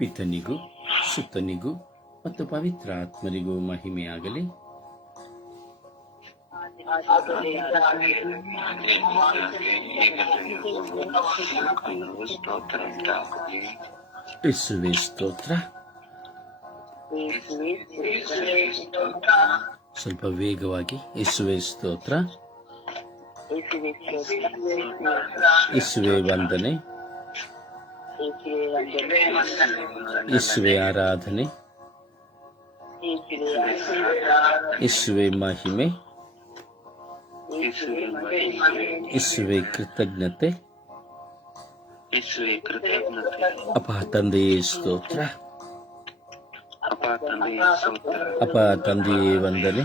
ಪಿತನಿಗೂ ಸುತನಿಗೂ ಮತ್ತು ಪವಿತ್ರ ಆತ್ಮರಿಗೂ ಮಹಿಮೆಯಾಗಲಿ. ಯೇಸುವೇ ಸ್ತೋತ್ರ. ಸ್ವಲ್ಪ ವೇಗವಾಗಿ. ಯೇಸುವೇ ಸ್ತೋತ್ರ, ಯೇಸುವೇ ವಂದನೆ, ಯೇಸುವೇ ಆರಾಧನೆ, ಯೇಸುವೇ ಮಹಿಮೆ, ಯೇಸುವೇ ಕೃತಜ್ಞತೆ. ಅಪ ತಂದೆಯೇ ಸ್ತೋತ್ರ, ಅಪ ತಂದೆಯೇ ವಂದನೆ,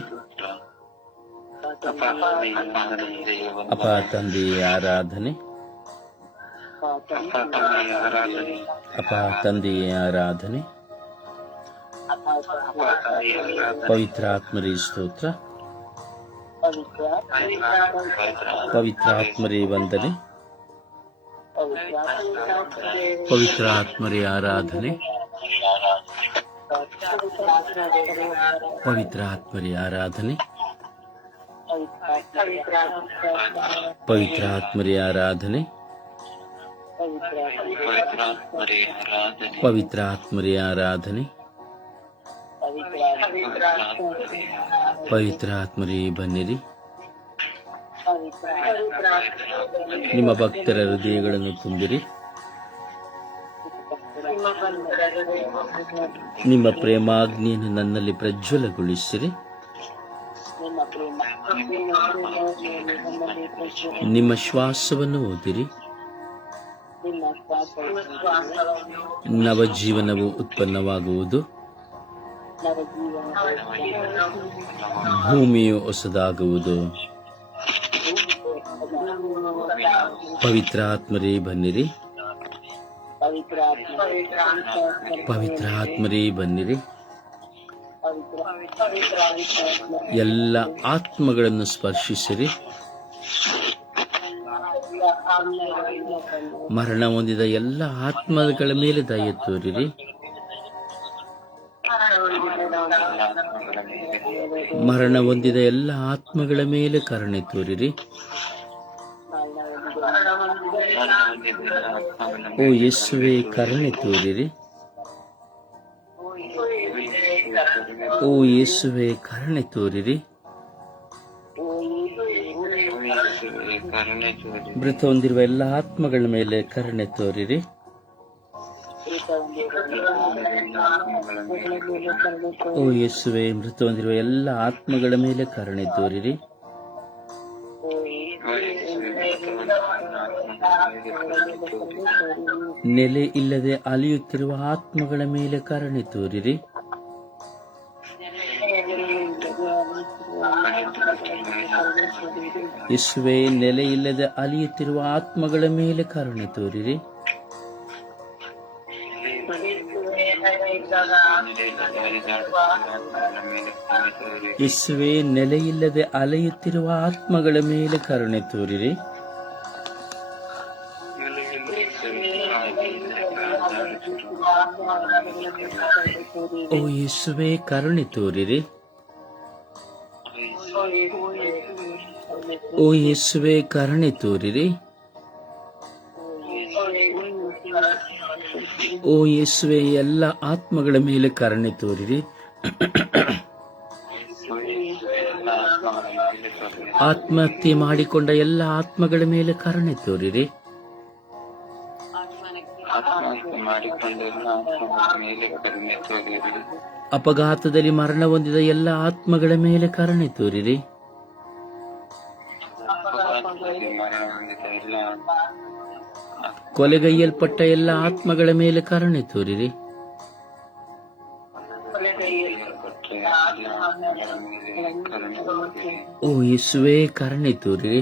ಅಪ ತಂದೆಯೇ ಆರಾಧನೆ, ಅಪ ತಂದೆಯೇ ಆರಾಧನೆ. ಪವಿತ್ರಾತ್ಮರೇ ಸ್ತೋತ್ರ, ಪವಿತ್ರಾತ್ಮರೇ ವಂದನೆ, ಪವಿತ್ರಾತ್ಮರೇ ಆರಾಧನೆ, ಪವಿತ್ರಾತ್ಮರೇ ಆರಾಧನೆ, ಪವಿತ್ರಾತ್ಮರೇ ಆರಾಧನೆ, ಪವಿತ್ರಾತ್ಮರೇ ಆರಾಧನೆ, ಪವಿತ್ರಾತ್ಮರೇ ಬನ್ನಿರಿ. ನಿಮ್ಮ ಭಕ್ತರ ಹೃದಯಗಳನ್ನು ತುಂಬಿರಿ. ನಿಮ್ಮ ಪ್ರೇಮಾಗ್ನಿಯನ್ನು ನನ್ನಲ್ಲಿ ಪ್ರಜ್ವಲಗೊಳಿಸಿರಿ. ನಿಮ್ಮ ಶ್ವಾಸವನ್ನು ಓದಿರಿ. ನವಜೀವನವು ಉತ್ಪನ್ನವಾಗುವುದು. ಭೂಮಿಯು ಹೊಸದಾಗುವುದು. ಪವಿತ್ರಾತ್ಮರೇ ಬನ್ನಿರಿ, ಪವಿತ್ರಾತ್ಮರೇ ಬನ್ನಿರಿ. ಎಲ್ಲ ಆತ್ಮಗಳನ್ನು ಸ್ಪರ್ಶಿಸಿರಿ. ಮರಣ ಹೊಂದಿದ ಎಲ್ಲ ಆತ್ಮಗಳ ಮೇಲೆ ದಯೆ ತೋರಿರಿ. ಮರಣ ಹೊಂದಿದ ಎಲ್ಲ ಆತ್ಮಗಳ ಮೇಲೆ ಕರುಣೆ ತೋರಿರಿ. ಓ ಯೇಸುವೇ ಕರುಣೆ ತೋರಿರಿ. ಓ ಯೇಸುವೇ ಕರುಣೆ ತೋರಿರಿ. ಮೃತ ಹೊಂದಿರುವ ಎಲ್ಲ ಆತ್ಮಗಳ ಮೇಲೆ ಕರುಣೆ ತೋರಿರಿ. ಓ ಯೇಸುವೇ ಮೃತ ಹೊಂದಿರುವ ಎಲ್ಲ ಆತ್ಮಗಳ ಮೇಲೆ ಕರುಣೆ ತೋರಿರಿ. ನೆಲೆ ಇಲ್ಲದೆ ಅಲಿಯುತ್ತಿರುವ ಆತ್ಮಗಳ ಮೇಲೆ ಕರುಣೆ ತೋರಿರಿ. ಯೇಸುವೇ ನೆಲೆ ಇಲ್ಲದೆ ಅಲಿಯುತ್ತಿರುವ ಆತ್ಮಗಳ ಮೇಲೆ ಕರುಣೆ ತೋರಿರಿ. ಯೇಸುವೇ ನೆಲೆಯಿಲ್ಲದೆ ಅಲೆಯುತ್ತಿರುವ ಆತ್ಮಗಳ ಮೇಲೆ ಕರುಣೆ ತೋರಿರಿ. ಓ ಯೇಸುವೇ ಕರುಣೆ ತೋರಿರಿ. ಓ ಯೇಸುವೇ ಕರುಣೆ ತೋರಿರಿ. ಓ ಯೇಸುವೇ ಎಲ್ಲ ಆತ್ಮಗಳ ಮೇಲೆ ಕರುಣೆ ತೋರಿರಿ. ಆತ್ಮಹತ್ಯೆ ಮಾಡಿಕೊಂಡ ಎಲ್ಲ ಆತ್ಮಗಳ ಮೇಲೆ ಕರುಣೆ ತೋರಿರಿ. ಅಪಘಾತದಲ್ಲಿ ಮರಣ ಹೊಂದಿದ ಎಲ್ಲ ಆತ್ಮಗಳ ಮೇಲೆ ಕರುಣೆ ತೋರಿರಿ. ಕೊಲೆಗೈಯಲ್ಪಟ್ಟ ಎಲ್ಲ ಆತ್ಮಗಳ ಮೇಲೆ ಕರುಣೆ ತೋರಿರಿ. ಓ ಯೇಸುವೇ ಕರುಣೆ ತೋರಿರಿ.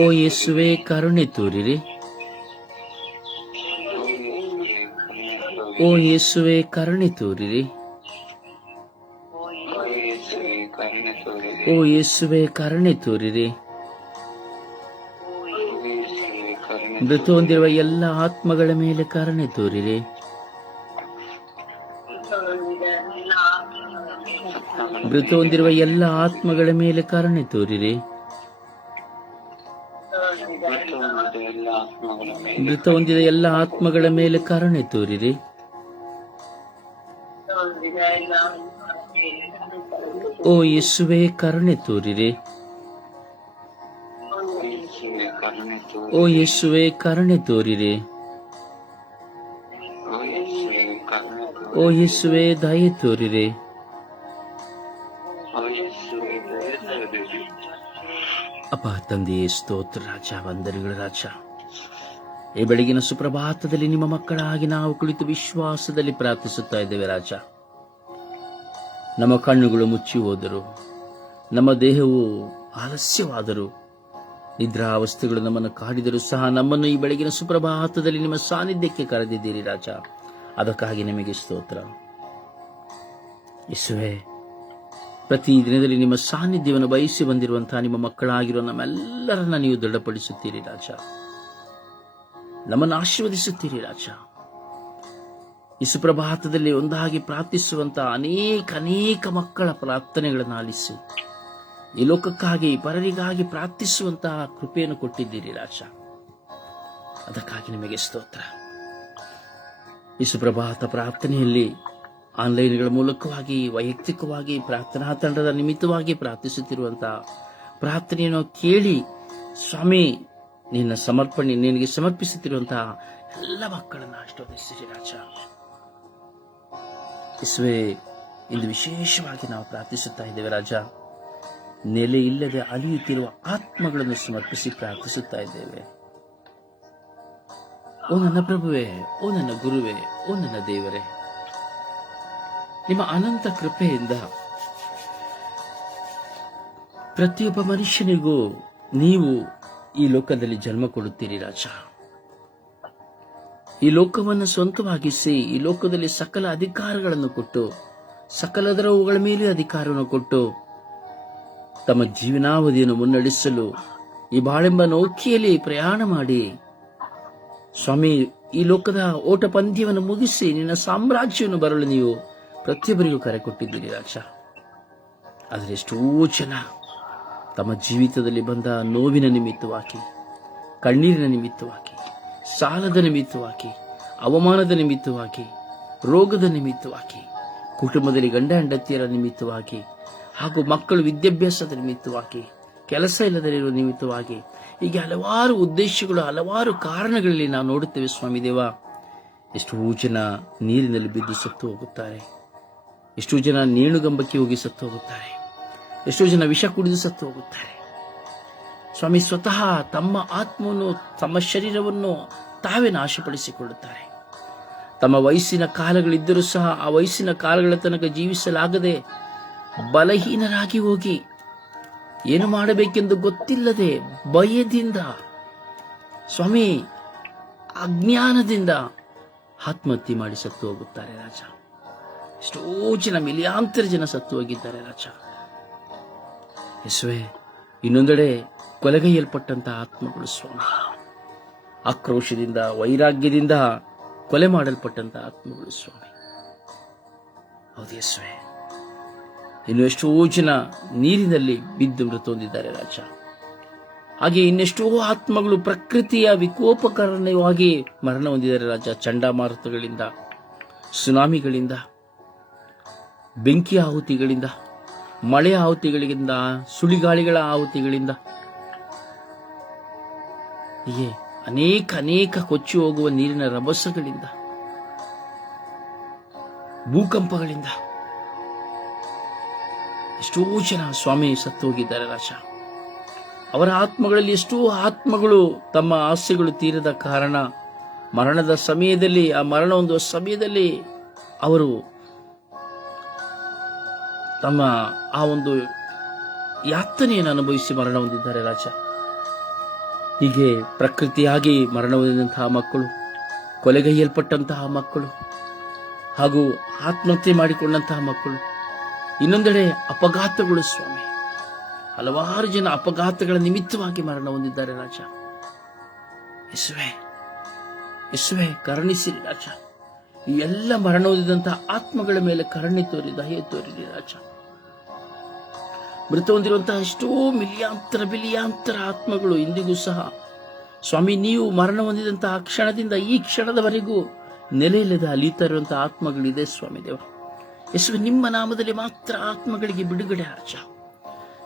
ಓ ಯೇಸುವೇ ಕರುಣೆ ತೋರಿರಿ. ಓ ಯೇಸುವೇ ಕರುಣೆ ತೋರಿರಿ. ಓ ಯೇಸುವೇ ಕರುಣೆ ತೋರಿರಿ. ಮೃತ ಹೊಂದಿರುವ ಎಲ್ಲ ಆತ್ಮಗಳ ಮೇಲೆ ಕರುಣೆ ತೋರಿರಿ. ಮೃತ ಹೊಂದಿರುವ ಎಲ್ಲ ಆತ್ಮಗಳ ಮೇಲೆ ಕರುಣೆ ತೋರಿರಿ. ಮೃತ ಹೊಂದಿದ ಎಲ್ಲ ಆತ್ಮಗಳ ಮೇಲೆ ಕರುಣೆ ತೋರಿರಿ. ಓ ಯೇಸುವೆ ಕರುಣೆ ತೋರಿರಿ. ಓ ಯೇಸುವೆ ಕರುಣೆ ತೋರಿರಿ. ಓ ಯೇಸುವೆ ದಯೆ ತೋರಿರಿ. ಅಪ್ಪ ತಂದೆಯೇ ಸ್ತೋತ್ರ ರಾಜ, ವಂದನೆಗಳು ರಾಜ. ಈ ಬೆಳಗಿನ ಸುಪ್ರಭಾತದಲ್ಲಿ ನಿಮ್ಮ ಮಕ್ಕಳಾಗಿ ನಾವು ಕುಳಿತು ವಿಶ್ವಾಸದಲ್ಲಿ ಪ್ರಾರ್ಥಿಸುತ್ತಾ ಇದ್ದೇವೆ ರಾಜ. ನಮ್ಮ ಕಣ್ಣುಗಳು ಮುಚ್ಚಿ ಹೋದರು, ನಮ್ಮ ದೇಹವು ಆಲಸ್ಯವಾದರು, ನಿದ್ರಾವಸ್ಥೆಗಳು ನಮ್ಮನ್ನು ಕಾಡಿದರೂ ಸಹ ನಮ್ಮನ್ನು ಈ ಬೆಳಗಿನ ಸುಪ್ರಭಾತದಲ್ಲಿ ನಿಮ್ಮ ಸಾನ್ನಿಧ್ಯಕ್ಕೆ ಕರೆದಿದ್ದೀರಿ ರಾಜ. ಅದಕ್ಕಾಗಿ ನಿಮಗೆ ಸ್ತೋತ್ರ ಯೇಸುವೆ. ಪ್ರತಿ ದಿನದಲ್ಲಿ ನಿಮ್ಮ ಸಾನ್ನಿಧ್ಯವನ್ನು ಬಯಸಿ ಬಂದಿರುವಂತಹ ನಿಮ್ಮ ಮಕ್ಕಳಾಗಿರುವ ನಮ್ಮೆಲ್ಲರನ್ನ ನೀವು ದೃಢಪಡಿಸುತ್ತೀರಿ ರಾಜ. ನಮ್ಮನ್ನು ಆಶೀರ್ವದಿಸುತ್ತೀರಿ ರಾಜ. ಈ ಸುಪ್ರಭಾತದಲ್ಲಿ ಒಂದಾಗಿ ಪ್ರಾರ್ಥಿಸುವಂತಹ ಅನೇಕ ಮಕ್ಕಳ ಪ್ರಾರ್ಥನೆಗಳನ್ನು ಆಲಿಸಿ ಈ ಲೋಕಕ್ಕಾಗಿ ಪರರಿಗಾಗಿ ಪ್ರಾರ್ಥಿಸುವಂತಹ ಕೃಪೆಯನ್ನು ಕೊಟ್ಟಿದ್ದೀರಿ ರಾಜ. ಅದಕ್ಕಾಗಿ ನಿಮಗೆ ಸ್ತೋತ್ರ. ಈ ಸುಪ್ರಭಾತ ಪ್ರಾರ್ಥನೆಯಲ್ಲಿ ಆನ್ಲೈನ್ಗಳ ಮೂಲಕವಾಗಿ ವೈಯಕ್ತಿಕವಾಗಿ ಪ್ರಾರ್ಥನಾ ತಂಡದ ನಿಮಿತ್ತವಾಗಿ ಪ್ರಾರ್ಥಿಸುತ್ತಿರುವಂತಹ ಪ್ರಾರ್ಥನೆಯನ್ನು ಕೇಳಿ ಸ್ವಾಮಿ ನಿನಗೆ ಸಮರ್ಪಿಸುತ್ತಿರುವಂತಹ ಎಲ್ಲ ಮಕ್ಕಳನ್ನು ಆಶೀರ್ವದಿಸಿರಿ ರಾಜ. ಯೇಸುವೇ, ಇಂದು ವಿಶೇಷವಾಗಿ ನಾವು ಪ್ರಾರ್ಥಿಸುತ್ತಾ ಇದ್ದೇವೆ ರಾಜ. ನೆಲೆ ಇಲ್ಲದೆ ಅಲಿಯುತ್ತಿರುವ ಆತ್ಮಗಳನ್ನು ಸಮರ್ಪಿಸಿ ಪ್ರಾರ್ಥಿಸುತ್ತಾ ಇದ್ದೇವೆ. ಓ ನನ್ನ ಪ್ರಭುವೇ, ಓ ನನ್ನ ಗುರುವೇ, ಓ ನನ್ನ ದೇವರೇ, ನಿಮ್ಮ ಅನಂತ ಕೃಪೆಯಿಂದ ಪ್ರತಿಯೊಬ್ಬ ಮನುಷ್ಯನಿಗೂ ನೀವು ಈ ಲೋಕದಲ್ಲಿ ಜನ್ಮ ಕೊಡುತ್ತೀರಿ ರಾಜ. ಈ ಲೋಕವನ್ನು ಸ್ವಂತವಾಗಿಸಿ ಈ ಲೋಕದಲ್ಲಿ ಸಕಲ ಅಧಿಕಾರಗಳನ್ನು ಕೊಟ್ಟು ಸಕಲದರವುಗಳ ಮೇಲೆ ಅಧಿಕಾರವನ್ನು ಕೊಟ್ಟು ತಮ್ಮ ಜೀವನಾವಧಿಯನ್ನು ಮುನ್ನಡೆಸಲು ಈ ಬಾಳೆಂಬ ನೌಕೆಯಲ್ಲಿ ಪ್ರಯಾಣ ಮಾಡಿ ಸ್ವಾಮಿ ಈ ಲೋಕದ ಓಟ ಪಂದ್ಯವನ್ನು ಮುಗಿಸಿ ನಿನ್ನ ಸಾಮ್ರಾಜ್ಯವನ್ನು ಬರಲು ನೀವು ಪ್ರತಿಯೊಬ್ಬರಿಗೂ ಕರೆ ಕೊಟ್ಟಿದ್ದೀರಿ ರಾಜ. ಆದರೆ ಎಷ್ಟೋ ಜನ ತಮ್ಮ ಜೀವಿತದಲ್ಲಿ ಬಂದ ನೋವಿನ ನಿಮಿತ್ತವಾಗಿ, ಕಣ್ಣೀರಿನ ನಿಮಿತ್ತವಾಗಿ, ಸಾಲದ ನಿಮಿತ್ತವಾಗಿ, ಅವಮಾನದ ನಿಮಿತ್ತವಾಗಿ, ರೋಗದ ನಿಮಿತ್ತವಾಗಿ, ಕುಟುಂಬದಲ್ಲಿ ಗಂಡ ಹೆಂಡತಿಯರ ನಿಮಿತ್ತವಾಗಿ, ಹಾಗೂ ಮಕ್ಕಳು ವಿದ್ಯಾಭ್ಯಾಸದ ನಿಮಿತ್ತವಾಗಿ, ಕೆಲಸ ಇಲ್ಲದಲ್ಲಿರುವ ನಿಮಿತ್ತವಾಗಿ, ಹೀಗೆ ಹಲವಾರು ಉದ್ದೇಶಗಳು, ಹಲವಾರು ಕಾರಣಗಳಲ್ಲಿ ನಾವು ನೋಡುತ್ತೇವೆ ಸ್ವಾಮಿ ದೇವ. ಎಷ್ಟೋ ಜನ ನೀರಿನಲ್ಲಿ ಬಿದ್ದು ಸತ್ತು ಹೋಗುತ್ತಾರೆ, ಎಷ್ಟೋ ಜನ ನೇಣುಗಂಬಕ್ಕೆ ಹೋಗಿ ಸತ್ತು ಹೋಗುತ್ತಾರೆ, ಎಷ್ಟೋ ಜನ ವಿಷ ಕುಡಿದು ಸತ್ತು ಹೋಗುತ್ತಾರೆ ಸ್ವಾಮಿ. ಸ್ವತಃ ತಮ್ಮ ಆತ್ಮವನ್ನು, ತಮ್ಮ ಶರೀರವನ್ನು ತಾವೇ ನಾಶಪಡಿಸಿಕೊಳ್ಳುತ್ತಾರೆ. ತಮ್ಮ ವಯಸ್ಸಿನ ಕಾಲಗಳಿದ್ದರೂ ಸಹ ಆ ವಯಸ್ಸಿನ ಕಾಲಗಳ ತನಕ ಜೀವಿಸಲಾಗದೆ ಬಲಹೀನರಾಗಿ ಹೋಗಿ ಏನು ಮಾಡಬೇಕೆಂದು ಗೊತ್ತಿಲ್ಲದೆ ಭಯದಿಂದ ಸ್ವಾಮಿ, ಅಜ್ಞಾನದಿಂದ ಆತ್ಮಹತ್ಯೆ ಮಾಡಿ ಸತ್ತು ಹೋಗುತ್ತಾರೆ ರಾಜ. ಎಷ್ಟೋ ಜನ, ಮಿಲಿಯಾಂತರ ಜನ ಸತ್ತು ಹೋಗಿದ್ದಾರೆ ರಾಜ. ಯೇಸುವೆ, ಇನ್ನೊಂದೆಡೆ ಕೊಲೆಗೈಯಲ್ಪಟ್ಟಂತಹ ಆತ್ಮಗಳು ಸ್ವಾಮಿ, ಆಕ್ರೋಶದಿಂದ, ವೈರಾಗ್ಯದಿಂದ ಕೊಲೆ ಮಾಡಲ್ಪಟ್ಟಂತಹ ಆತ್ಮಗಳು ಸ್ವಾಮಿ. ಹೌದು ಯೇಸುವೆ, ಇನ್ನು ಎಷ್ಟೋ ಜನ ನೀರಿನಲ್ಲಿ ಬಿದ್ದು ಮೃತ ಹೊಂದಿದ್ದಾರೆ ರಾಜ. ಹಾಗೆ ಇನ್ನೆಷ್ಟೋ ಆತ್ಮಗಳು ಪ್ರಕೃತಿಯ ವಿಕೋಪಕಾರಣವಾಗಿ ಮರಣ ಹೊಂದಿದ್ದಾರೆ ರಾಜ. ಚಂಡಮಾರುತಗಳಿಂದ, ಸುನಾಮಿಗಳಿಂದ, ಬೆಂಕಿ ಆಹುತಿಗಳಿಂದ, ಮಳೆ ಆಹುತಿಗಳಿಂದ, ಸುಳಿಗಾಳಿಗಳ ಆಹುತಿಗಳಿಂದ, ಹೀಗೆ ಅನೇಕ ಕೊಚ್ಚಿ ಹೋಗುವ ನೀರಿನ ರಭಸಗಳಿಂದ, ಭೂಕಂಪಗಳಿಂದ ಎಷ್ಟೋ ಜನ ಸ್ವಾಮಿ ಸತ್ತು ಹೋಗಿದ್ದಾರೆ ರಾಜ. ಅವರ ಆತ್ಮಗಳಲ್ಲಿ ಎಷ್ಟೋ ಆತ್ಮಗಳು ತಮ್ಮ ಆಸೆಗಳು ತೀರದ ಕಾರಣ ಮರಣದ ಸಮಯದಲ್ಲಿ, ಆ ಮರಣ ಹೊಂದುವ ಸಮಯದಲ್ಲಿ ಅವರು ತಮ್ಮ ಆ ಒಂದು ಯಾತನೆಯನ್ನು ಅನುಭವಿಸಿ ಮರಣ ಹೊಂದಿದ್ದಾರೆ ರಾಜ. ಹೀಗೆ ಪ್ರಕೃತಿಯಾಗಿ ಮರಣ ಹೊಂದಿದಂತಹ ಮಕ್ಕಳು, ಕೊಲೆಗೈಯಲ್ಪಟ್ಟಂತಹ ಮಕ್ಕಳು, ಹಾಗೂ ಆತ್ಮಹತ್ಯೆ ಮಾಡಿಕೊಂಡಂತಹ ಮಕ್ಕಳು, ಇನ್ನೊಂದೆಡೆ ಅಪಘಾತಗಳು ಸ್ವಾಮಿ, ಹಲವಾರು ಜನ ಅಪಘಾತಗಳ ನಿಮಿತ್ತವಾಗಿ ಮರಣ ಹೊಂದಿದ್ದಾರೆ ರಾಜ. ಯೇಸುವೆ, ಯೇಸುವೆ ಕರುಣಿಸಿರಿ ರಾಜ. ಈ ಎಲ್ಲ ಮರಣ ಹೊಂದಿದಂತಹ ಆತ್ಮಗಳ ಮೇಲೆ ಕರುಣೆ ತೋರಿ, ದಯೆ ತೋರಿರಿ ರಾಜ. ಮೃತ ಹೊಂದಿರುವಂತಹ ಎಷ್ಟೋ ಬಿಲಿಯಾಂತರ ಆತ್ಮಗಳು ಇಂದಿಗೂ ಸಹ ಸ್ವಾಮಿ, ನೀವು ಮರಣ ಹೊಂದಿದಂತಹ ಕ್ಷಣದಿಂದ ಈ ಕ್ಷಣದವರೆಗೂ ನೆಲೆಯಿಲ್ಲದೆ ಅಲೀತಾ ಇರುವಂತಹ ಆತ್ಮಗಳಿದೆ ಸ್ವಾಮಿ ದೇವ. ಯೇಸುವೆ, ನಿಮ್ಮ ನಾಮದಲ್ಲಿ ಮಾತ್ರ ಆತ್ಮಗಳಿಗೆ ಬಿಡುಗಡೆ ರಾಜ.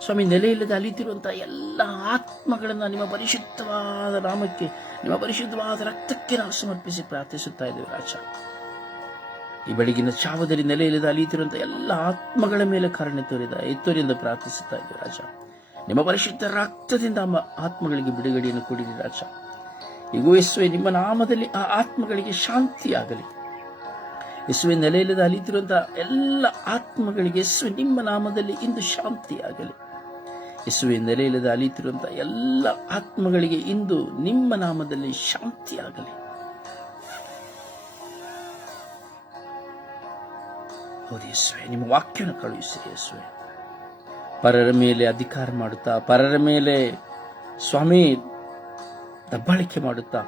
ಸ್ವಾಮಿ, ನೆಲೆಯಿಲ್ಲದೆ ಅಲೀತಿರುವಂತಹ ಎಲ್ಲ ಆತ್ಮಗಳನ್ನ ನಿಮ್ಮ ಪರಿಶುದ್ಧವಾದ ನಾಮಕ್ಕೆ, ನಿಮ್ಮ ಪರಿಶುದ್ಧವಾದ ರಕ್ತಕ್ಕೆ ನಾವು ಸಮರ್ಪಿಸಿ ಪ್ರಾರ್ಥಿಸುತ್ತಾ ಇದ್ದೇವೆ ರಾಜ. ಈ ಬೆಳಗಿನ ಚಾವದಲ್ಲಿ ನೆಲೆಯಿಲ್ಲದೆ ಅಲೀತಿರುವಂತಹ ಎಲ್ಲ ಆತ್ಮಗಳ ಮೇಲೆ ಕರುಣೆ ತೋರಿದ ಎತ್ತೋರಿಂದ ಪ್ರಾರ್ಥಿಸುತ್ತಾ ಇದ್ದೇವೆ ರಾಜ. ನಿಮ್ಮ ಪರಿಶುದ್ಧ ರಕ್ತದಿಂದ ಆತ್ಮಗಳಿಗೆ ಬಿಡುಗಡೆಯನ್ನು ಕೊಡಿರಿ ರಾಜ. ಈಗೂ ಯೇಸುವೆ, ನಿಮ್ಮ ನಾಮದಲ್ಲಿ ಆ ಆತ್ಮಗಳಿಗೆ ಶಾಂತಿಯಾಗಲಿ. ಯೇಸುವೆ, ನೆಲೆಯಿಲ್ಲದೆ ಅಲೀತಿರುವಂತಹ ಎಲ್ಲ ಆತ್ಮಗಳಿಗೆ ಯೇಸುವೆ ನಿಮ್ಮ ನಾಮದಲ್ಲಿ ಇಂದು ಶಾಂತಿಯಾಗಲಿ. ಯೇಸುವೆ, ನೆಲೆಯಿಲ್ಲದೆ ಅಲೀತಿರುವಂತಹ ಎಲ್ಲ ಆತ್ಮಗಳಿಗೆ ಇಂದು ನಿಮ್ಮ ನಾಮದಲ್ಲಿ ಶಾಂತಿಯಾಗಲಿ. ಹೌದು ಯೇಸುವೆ, ನಿಮ್ಮ ವಾಕ್ಯನ ಕಳುಹಿಸಿರಿ ಯೇಸುವೆ. ಪರರ ಮೇಲೆ ಅಧಿಕಾರ ಮಾಡುತ್ತಾ, ಪರರ ಮೇಲೆ ಸ್ವಾಮಿ ದಬ್ಬಾಳಿಕೆ ಮಾಡುತ್ತಾ,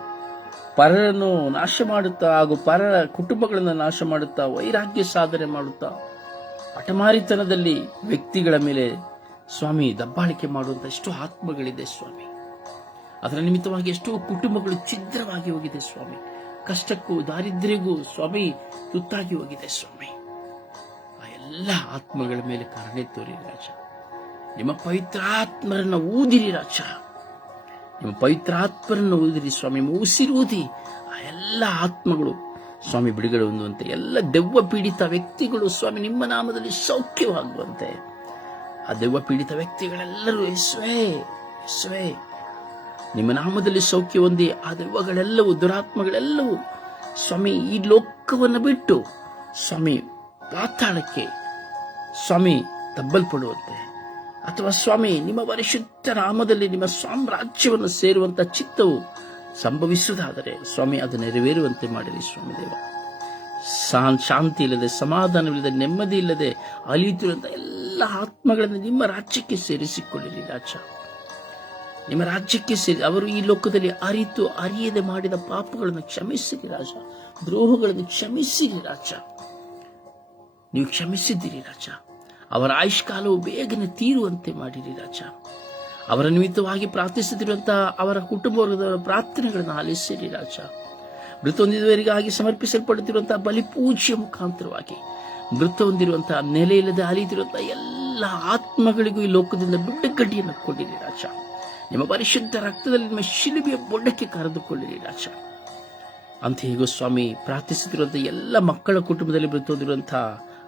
ಪರರನ್ನು ನಾಶ ಮಾಡುತ್ತಾ ಹಾಗೂ ಪರರ ಕುಟುಂಬಗಳನ್ನು ನಾಶ ಮಾಡುತ್ತಾ, ವೈರಾಗ್ಯ ಸಾಧನೆ ಮಾಡುತ್ತಾ, ಹಠಮಾರಿತನದಲ್ಲಿ ವ್ಯಕ್ತಿಗಳ ಮೇಲೆ ಸ್ವಾಮಿ ದಬ್ಬಾಳಿಕೆ ಮಾಡುವಂತ ಎಷ್ಟೋ ಆತ್ಮಗಳಿದೆ ಸ್ವಾಮಿ. ಅದರ ನಿಮಿತ್ತವಾಗಿ ಎಷ್ಟೋ ಕುಟುಂಬಗಳು ಛಿದ್ರವಾಗಿ ಹೋಗಿದೆ ಸ್ವಾಮಿ. ಕಷ್ಟಕ್ಕೂ ದಾರಿದ್ರ್ಯಗೂ ಸ್ವಾಮಿ ತುತ್ತಾಗಿ ಹೋಗಿದೆ ಸ್ವಾಮಿ. ಆ ಎಲ್ಲ ಆತ್ಮಗಳ ಮೇಲೆ ಕರುಣೆ ತೋರಿ ರಾಜ. ನಿಮ್ಮ ಪವಿತ್ರಾತ್ಮರನ್ನ ಊದಿರಿ ರಾಜ. ನಿಮ್ಮ ಪವಿತ್ರಾತ್ಮರನ್ನು ಊದಿರಿ ಸ್ವಾಮಿ. ಉಸಿರೂದಿ ಆ ಎಲ್ಲ ಆತ್ಮಗಳು ಸ್ವಾಮಿ ಬಿಡುಗಡೆ ಹೊಂದುವಂತೆ, ಎಲ್ಲ ದೆವ್ವ ಪೀಡಿತ ವ್ಯಕ್ತಿಗಳು ಸ್ವಾಮಿ ನಿಮ್ಮ ನಾಮದಲ್ಲಿ ಸೌಖ್ಯವಾಗುವಂತೆ, ಆ ದೆವ್ವ ಪೀಡಿತ ವ್ಯಕ್ತಿಗಳೆಲ್ಲರೂ ಯೇಸುವೇ, ಯೇಸುವೇ ನಿಮ್ಮ ನಾಮದಲ್ಲಿ ಸೌಖ್ಯ ಹೊಂದಿ ಆ ದೆವ್ವಗಳೆಲ್ಲವೂ, ದುರಾತ್ಮಗಳೆಲ್ಲವೂ ಸ್ವಾಮಿ ಈ ಲೋಕವನ್ನು ಬಿಟ್ಟು ಸ್ವಾಮಿ ಪಾತಾಳಕ್ಕೆ ಸ್ವಾಮಿ ತಬ್ಬಲ್ಪಡುವಂತೆ, ಅಥವಾ ಸ್ವಾಮಿ ನಿಮ್ಮ ಪರಿಶುದ್ಧ ನಾಮದಲ್ಲಿ ನಿಮ್ಮ ಸಾಮ್ರಾಜ್ಯವನ್ನು ಸೇರುವಂತ ಚಿತ್ತವು ಸಂಭವಿಸುವುದಾದರೆ ಸ್ವಾಮಿ ಅದು ನೆರವೇರುವಂತೆ ಮಾಡಿರಿ ಸ್ವಾಮಿ ದೇವ. ಶಾಂತಿ ಇಲ್ಲದೆ, ಸಮಾಧಾನವಿಲ್ಲದೆ, ನೆಮ್ಮದಿ ಇಲ್ಲದೆ ಅಲಿಯುತ್ತಿರುವಂತಹ ಎಲ್ಲ ಆತ್ಮಗಳನ್ನು ನಿಮ್ಮ ರಾಜ್ಯಕ್ಕೆ ಸೇರಿಸಿಕೊಳ್ಳಿರಿ ರಾಜ. ನಿಮ್ಮ ರಾಜ್ಯಕ್ಕೆ ಸೇರಿ ಅವರು ಈ ಲೋಕದಲ್ಲಿ ಅರಿಯದೆ ಮಾಡಿದ ಪಾಪಗಳನ್ನು ಕ್ಷಮಿಸಿರಿ ರಾಜ. ದ್ರೋಹಗಳನ್ನು ಕ್ಷಮಿಸಿರಿ ರಾಜ. ನೀವು ಕ್ಷಮಿಸಿದ್ದೀರಿ ರಾಜ. ಅವರ ಆಯುಷ್ಕಾಲವು ಬೇಗನೆ ತೀರುವಂತೆ ಮಾಡಿರಿ ರಾಜ. ಅವರ ನಿಮಿತ್ತವಾಗಿ ಪ್ರಾರ್ಥಿಸುತ್ತಿರುವಂತಹ ಅವರ ಕುಟುಂಬ ವರ್ಗದವರ ಪ್ರಾರ್ಥನೆಗಳನ್ನು ಆಲಿಸಿರಿ ರಾಜ. ಮೃತ ಹೊಂದಿದವರಿಗಾಗಿ ಸಮರ್ಪಿಸಲ್ಪಡುತ್ತಿರುವಂತಹ ಬಲಿಪೂಜೆಯ ಮುಖಾಂತರವಾಗಿ ಮೃತ ಹೊಂದಿರುವಂತಹ ನೆಲೆಯಿಲ್ಲದೆ ಅಲಿಯುತ್ತಿರುವಂತಹ ಎಲ್ಲ ಆತ್ಮಗಳಿಗೂ ಈ ಲೋಕದಿಂದ ಬಿಡುಗಡೆಯನ್ನು ಕೊಡಿರಿ ರಾಜ. ನಿಮ್ಮ ಪರಿಶುದ್ಧ ರಕ್ತದಲ್ಲಿ ನಿಮ್ಮ ಶಿಲುಬೆಯ ಬೊಡ್ಡಕ್ಕೆ ಕರೆದುಕೊಳ್ಳಿರಿ ರಾಜ. ಅಂತ ಹೇಗೋ ಸ್ವಾಮಿ ಪ್ರಾರ್ಥಿಸುತ್ತಿರುವಂತಹ ಎಲ್ಲ ಮಕ್ಕಳ ಕುಟುಂಬದಲ್ಲಿ ಮೃತ ಹೊಂದಿರುವಂತಹ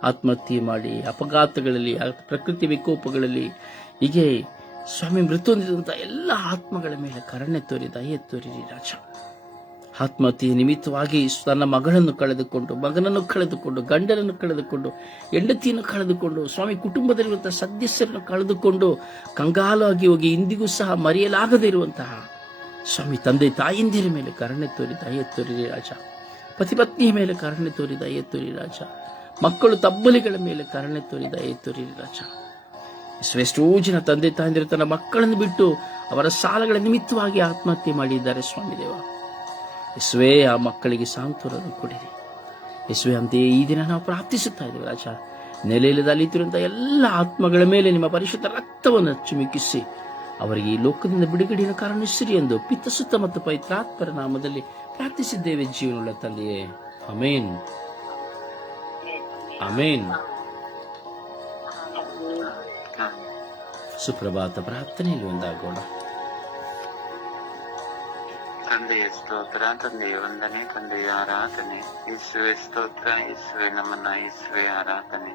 ಆತ್ಮಹತ್ಯೆ ಮಾಡಿ, ಅಪಘಾತಗಳಲ್ಲಿ, ಪ್ರಕೃತಿ ವಿಕೋಪಗಳಲ್ಲಿ ಹೀಗೆ ಸ್ವಾಮಿ ಮೃತ ಹೊಂದಿದಂತಹ ಎಲ್ಲ ಆತ್ಮಗಳ ಮೇಲೆ ಕರುಣೆ ತೋರಿ, ದಯೆ ತೋರಿರಿ ರಾಜ. ಆತ್ಮಹತ್ಯೆ ನಿಮಿತ್ತವಾಗಿ ತನ್ನ ಮಗಳನ್ನು ಕಳೆದುಕೊಂಡು, ಮಗನನ್ನು ಕಳೆದುಕೊಂಡು, ಗಂಡನನ್ನು ಕಳೆದುಕೊಂಡು, ಹೆಂಡತಿಯನ್ನು ಕಳೆದುಕೊಂಡು, ಸ್ವಾಮಿ ಕುಟುಂಬದಲ್ಲಿರುವಂತಹ ಸದಸ್ಯರನ್ನು ಕಳೆದುಕೊಂಡು ಕಂಗಾಲಾಗಿ ಹೋಗಿ ಇಂದಿಗೂ ಸಹ ಮರೆಯಲಾಗದೇ ಇರುವಂತಹ ಸ್ವಾಮಿ ತಂದೆ ತಾಯಿಂದಿರ ಮೇಲೆ ಕರುಣೆ ತೋರಿ, ದಯೆ ತೋರಿರಿ ರಾಜ. ಪತಿಪತ್ನಿಯ ಮೇಲೆ ಕರುಣೆ ತೋರಿ, ದಯೆ ತೋರಿ ರಾಜ. ಮಕ್ಕಳು ತಬ್ಬಲಿಗಳ ಮೇಲೆ ಕರುಣೆ ತೋರಿ, ದಯೆ ತೋರಿರಿ ರಾಜ. ಎಷ್ಟೋ ಜನ ತಂದೆ ತಾಯಿಂದಿರು ತನ್ನ ಮಕ್ಕಳನ್ನು ಬಿಟ್ಟು ಅವರ ಸಾಲಗಳ ನಿಮಿತ್ತವಾಗಿ ಆತ್ಮಹತ್ಯೆ ಮಾಡಿದ್ದಾರೆ ಸ್ವಾಮಿ ದೇವ. ಯೇಸುವೇ, ಆ ಮಕ್ಕಳಿಗೆ ಸಾಂತ್ವನವನ್ನು ಕೊಡಿರಿ ಯೇಸುವೇ. ಅಂತೆಯೇ ಈ ದಿನ ನಾವು ಪ್ರಾರ್ಥಿಸುತ್ತಾ ಇದ್ದೇವೆ ರಾಜ. ನೆಲೆಯಿಲ್ಲದೆ ಅಲಿಯುತ್ತಿರುವಂತಹ ಎಲ್ಲ ಆತ್ಮಗಳ ಮೇಲೆ ನಿಮ್ಮ ಪರಿಶುದ್ಧ ರಕ್ತವನ್ನು ಚಿಮುಕಿಸಿ ಅವರಿಗೆ ಈ ಲೋಕದಿಂದ ಬಿಡುಗಡೆಯನ್ನು ಕಾರಣಿಸಿರಿ ಎಂದು ಪಿತಸುತ್ತ ಮತ್ತು ಪವಿತ್ರಾತ್ಮರ ನಾಮದಲ್ಲಿ ಪ್ರಾರ್ಥಿಸಿದ್ದೇವೆ ಜೀವನವುಳ್ಳ ತಂದೆಯೇ, ಆಮೆನ್, ಆಮೆನ್. ಸುಪ್ರಭಾತ ಪ್ರಾರ್ಥನೆಯಲ್ಲಿ ಒಂದಾಗೋಣ. ತಂದೆಯ ಸ್ತೋತ್ರ, ತಂದೆಯ ವಂದನೆ, ತಂದೆಯ ಆರಾಧನೆ. ಯೇಸುವೆ ಸ್ತೋತ್ರ, ಯೇಸುವೆ ನಮನ, ಯೇಸುವೆ ಆರಾಧನೆ.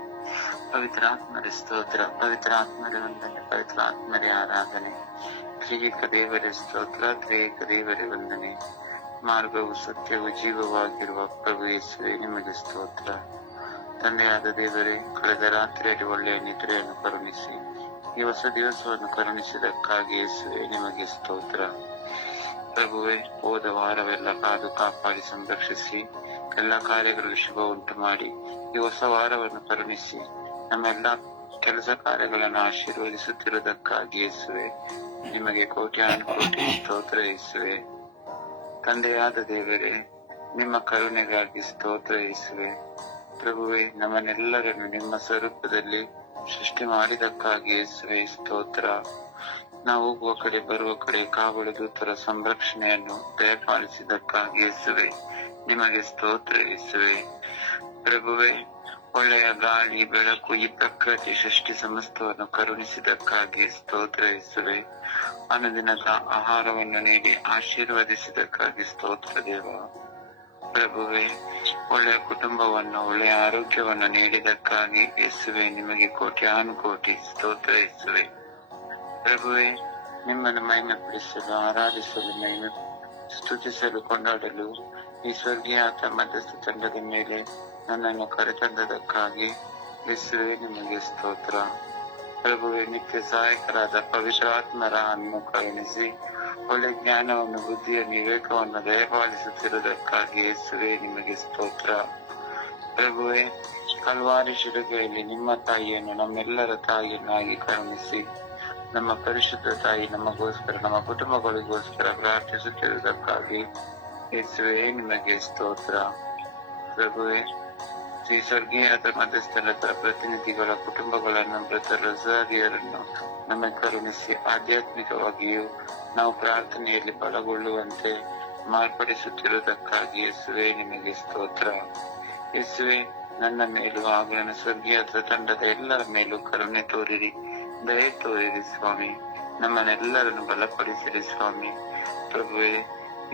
ಪವಿತ್ರಾತ್ಮರ ಸ್ತೋತ್ರ, ಪವಿತ್ರಾತ್ಮರ ವಂದನೆ, ಪವಿತ್ರಾತ್ಮರ ಆರಾಧನೆ. ತ್ರಿಏಕ ದೇವರ ಸ್ತೋತ್ರ, ತ್ರಿಏಕ ದೇವರ ವಂದನೆ. ಮಾರ್ಗವು ಸತ್ಯವು ಜೀವವಾಗಿರುವ ಪ್ರಭು ಯೇಸುವೆ ನಿಮಗೆ ಸ್ತೋತ್ರ. ತಂದೆಯಾದ ದೇವರೇ, ಕಳೆದ ರಾತ್ರಿಯಲ್ಲಿ ಒಳ್ಳೆಯ ನಿದ್ರೆಯನ್ನು ಕರುಣಿಸಿ ಈ ಹೊಸ ದಿವಸವನ್ನು ಕರುಣಿಸಿದಕ್ಕಾಗಿ ಯೇಸುವೆ ನಿಮಗೆ ಸ್ತೋತ್ರ. ಪ್ರಭುವೆ, ಹೋದ ವಾರವೆಲ್ಲ ಕಾದು ಕಾಪಾಡಿ ಸಂರಕ್ಷಿಸಿ ಎಲ್ಲ ಕಾರ್ಯಗಳಲ್ಲಿ ಶುಭ ಉಂಟು ಮಾಡಿ ಈ ಹೊಸ ವಾರವನ್ನು ಕರುಣಿಸಿ ನಮ್ಮೆಲ್ಲ ಕೆಲಸ ಕಾರ್ಯಗಳನ್ನು ಆಶೀರ್ವದಿಸುತ್ತಿರುವುದಕ್ಕಾಗಿ ಯೇಸುವೆ ನಿಮಗೆ ಕೋಟ್ಯಾನುಕೋಟಿ ಸ್ತೋತ್ರ ಯೇಸುವೆ. ತಂದೆಯಾದ ದೇವರೇ, ನಿಮ್ಮ ಕರುಣೆಗಾಗಿ ಸ್ತೋತ್ರ ಯೇಸುವೆ. ಪ್ರಭುವೆ, ನಮ್ಮನ್ನೆಲ್ಲರನ್ನು ನಿಮ್ಮ ಸ್ವರೂಪದಲ್ಲಿ ಸೃಷ್ಟಿ ಮಾಡಿದಕ್ಕಾಗಿ ಯೇಸುವೆ ಸ್ತೋತ್ರ. ನಾವು ಹೋಗುವ ಕಡೆ ಬರುವ ಕಡೆ ಕಾವಲು ದೂತರ ಸಂರಕ್ಷಣೆಯನ್ನು ದಯಪಾಲಿಸಿದಕ್ಕಾಗಿ ಯೇಸುವೆ ನಿಮಗೆ ಸ್ತೋತ್ರ ಯೇಸುವೆ. ಪ್ರಭುವೆ, ಒಳ್ಳೆಯ ಗಾಳಿ ಬೆಳಕು ಈ ಪ್ರಕೃತಿ ಸೃಷ್ಟಿ ಸಮಸ್ತವನ್ನು ಕರುಣಿಸಿದಕ್ಕಾಗಿ ಸ್ತೋತ್ರ ಯೇಸುವೆ. ಅನುದಿನದ ಆಹಾರವನ್ನು ನೀಡಿ ಆಶೀರ್ವದಿಸಿದಕ್ಕಾಗಿ ಸ್ತೋತ್ರ ದೇವ. ಪ್ರಭುವೆ, ಒಳ್ಳೆಯ ಕುಟುಂಬವನ್ನು ಒಳ್ಳೆಯ ಆರೋಗ್ಯವನ್ನು ನೀಡಿದಕ್ಕಾಗಿ ಯೇಸುವೆ ನಿಮಗೆ ಕೋಟ್ಯಾನುಕೋಟಿ ಸ್ತೋತ್ರ ಯೇಸುವೆ. ಪ್ರಭುವೆ, ನಿಮ್ಮನ್ನು ಮಹಿಮೆಪಡಿಸಲು, ಆರಾಧಿಸಲು, ಸ್ತುತಿಸಲು, ಕೊಂಡಾಡಲು ಈ ಸ್ವರ್ಗೀಯ ಮಧ್ಯಸ್ಥ ತಂಡದ ಮೇಲೆ ನನ್ನನ್ನು ಕರೆತಂದದಕ್ಕಾಗಿ ಯೇಸುವೆ ನಿಮಗೆ ಸ್ತೋತ್ರ. ಪ್ರಭುವೆ, ನಿತ್ಯ ಸಹಾಯಕರಾದ ಪವಿತ್ರಾತ್ಮರ ಅನ್ನು ಕರುಣಿಸಿ ಒಳ್ಳೆ ಜ್ಞಾನವನ್ನು, ಬುದ್ಧಿಯನ್ನು, ವಿವೇಕವನ್ನು ದಯಪಾಲಿಸುತ್ತಿರುವುದಕ್ಕಾಗಿ ಯೇಸುವೆ ನಿಮಗೆ ಸ್ತೋತ್ರ. ಪ್ರಭುವೆ, ಕಲ್ವಾರಿ ಶಿಲುಬೆಯಲ್ಲಿ ನಿಮ್ಮ ತಾಯಿಯನ್ನು ನಮ್ಮೆಲ್ಲರ ತಾಯಿಯನ್ನಾಗಿ ಕರುಣಿಸಿ ನಮ್ಮ ಪರಿಶುದ್ಧ ತಾಯಿ ನಮಗೋಸ್ಕರ, ನಮ್ಮ ಕುಟುಂಬಗಳಿಗೋಸ್ಕರ ಪ್ರಾರ್ಥಿಸುತ್ತಿರುವುದಕ್ಕಾಗಿ ಯೇಸುವೆ ನಿಮಗೆ ಸ್ತೋತ್ರ. ಪ್ರಭುವೆ, ಶ್ರೀ ಸ್ವರ್ಗೀಯ ಮಧ್ಯಸ್ಥಳದ ಪ್ರತಿನಿಧಿಗಳ ಕುಟುಂಬಗಳನ್ನು, ಮೃತ ರಜಾರಿಯರನ್ನು ನಮಗೆ ಕರುಣಿಸಿ ಆಧ್ಯಾತ್ಮಿಕವಾಗಿಯೂ ನಾವು ಪ್ರಾರ್ಥನೆಯಲ್ಲಿ ಬಲಗೊಳ್ಳುವಂತೆ ಮಾರ್ಪಡಿಸುತ್ತಿರುವುದಕ್ಕಾಗಿ ಯೇಸುವೆ ನಿಮಗೆ ಸ್ತೋತ್ರ. ಯೇಸುವೆ, ನನ್ನ ಮೇಲೂ ಹಾಗೂ ನನ್ನ ಸ್ವರ್ಗೀಯ ತಂಡದ ಎಲ್ಲರ ಮೇಲೂ ಕರುಣೆ ತೋರಿರಿ, ದಯೆ ತೋರಿರಿ ಸ್ವಾಮಿ. ನಮ್ಮನ್ನೆಲ್ಲರನ್ನು ಬಲಪಡಿಸಿರಿ ಸ್ವಾಮಿ. ಪ್ರಭುವೆ,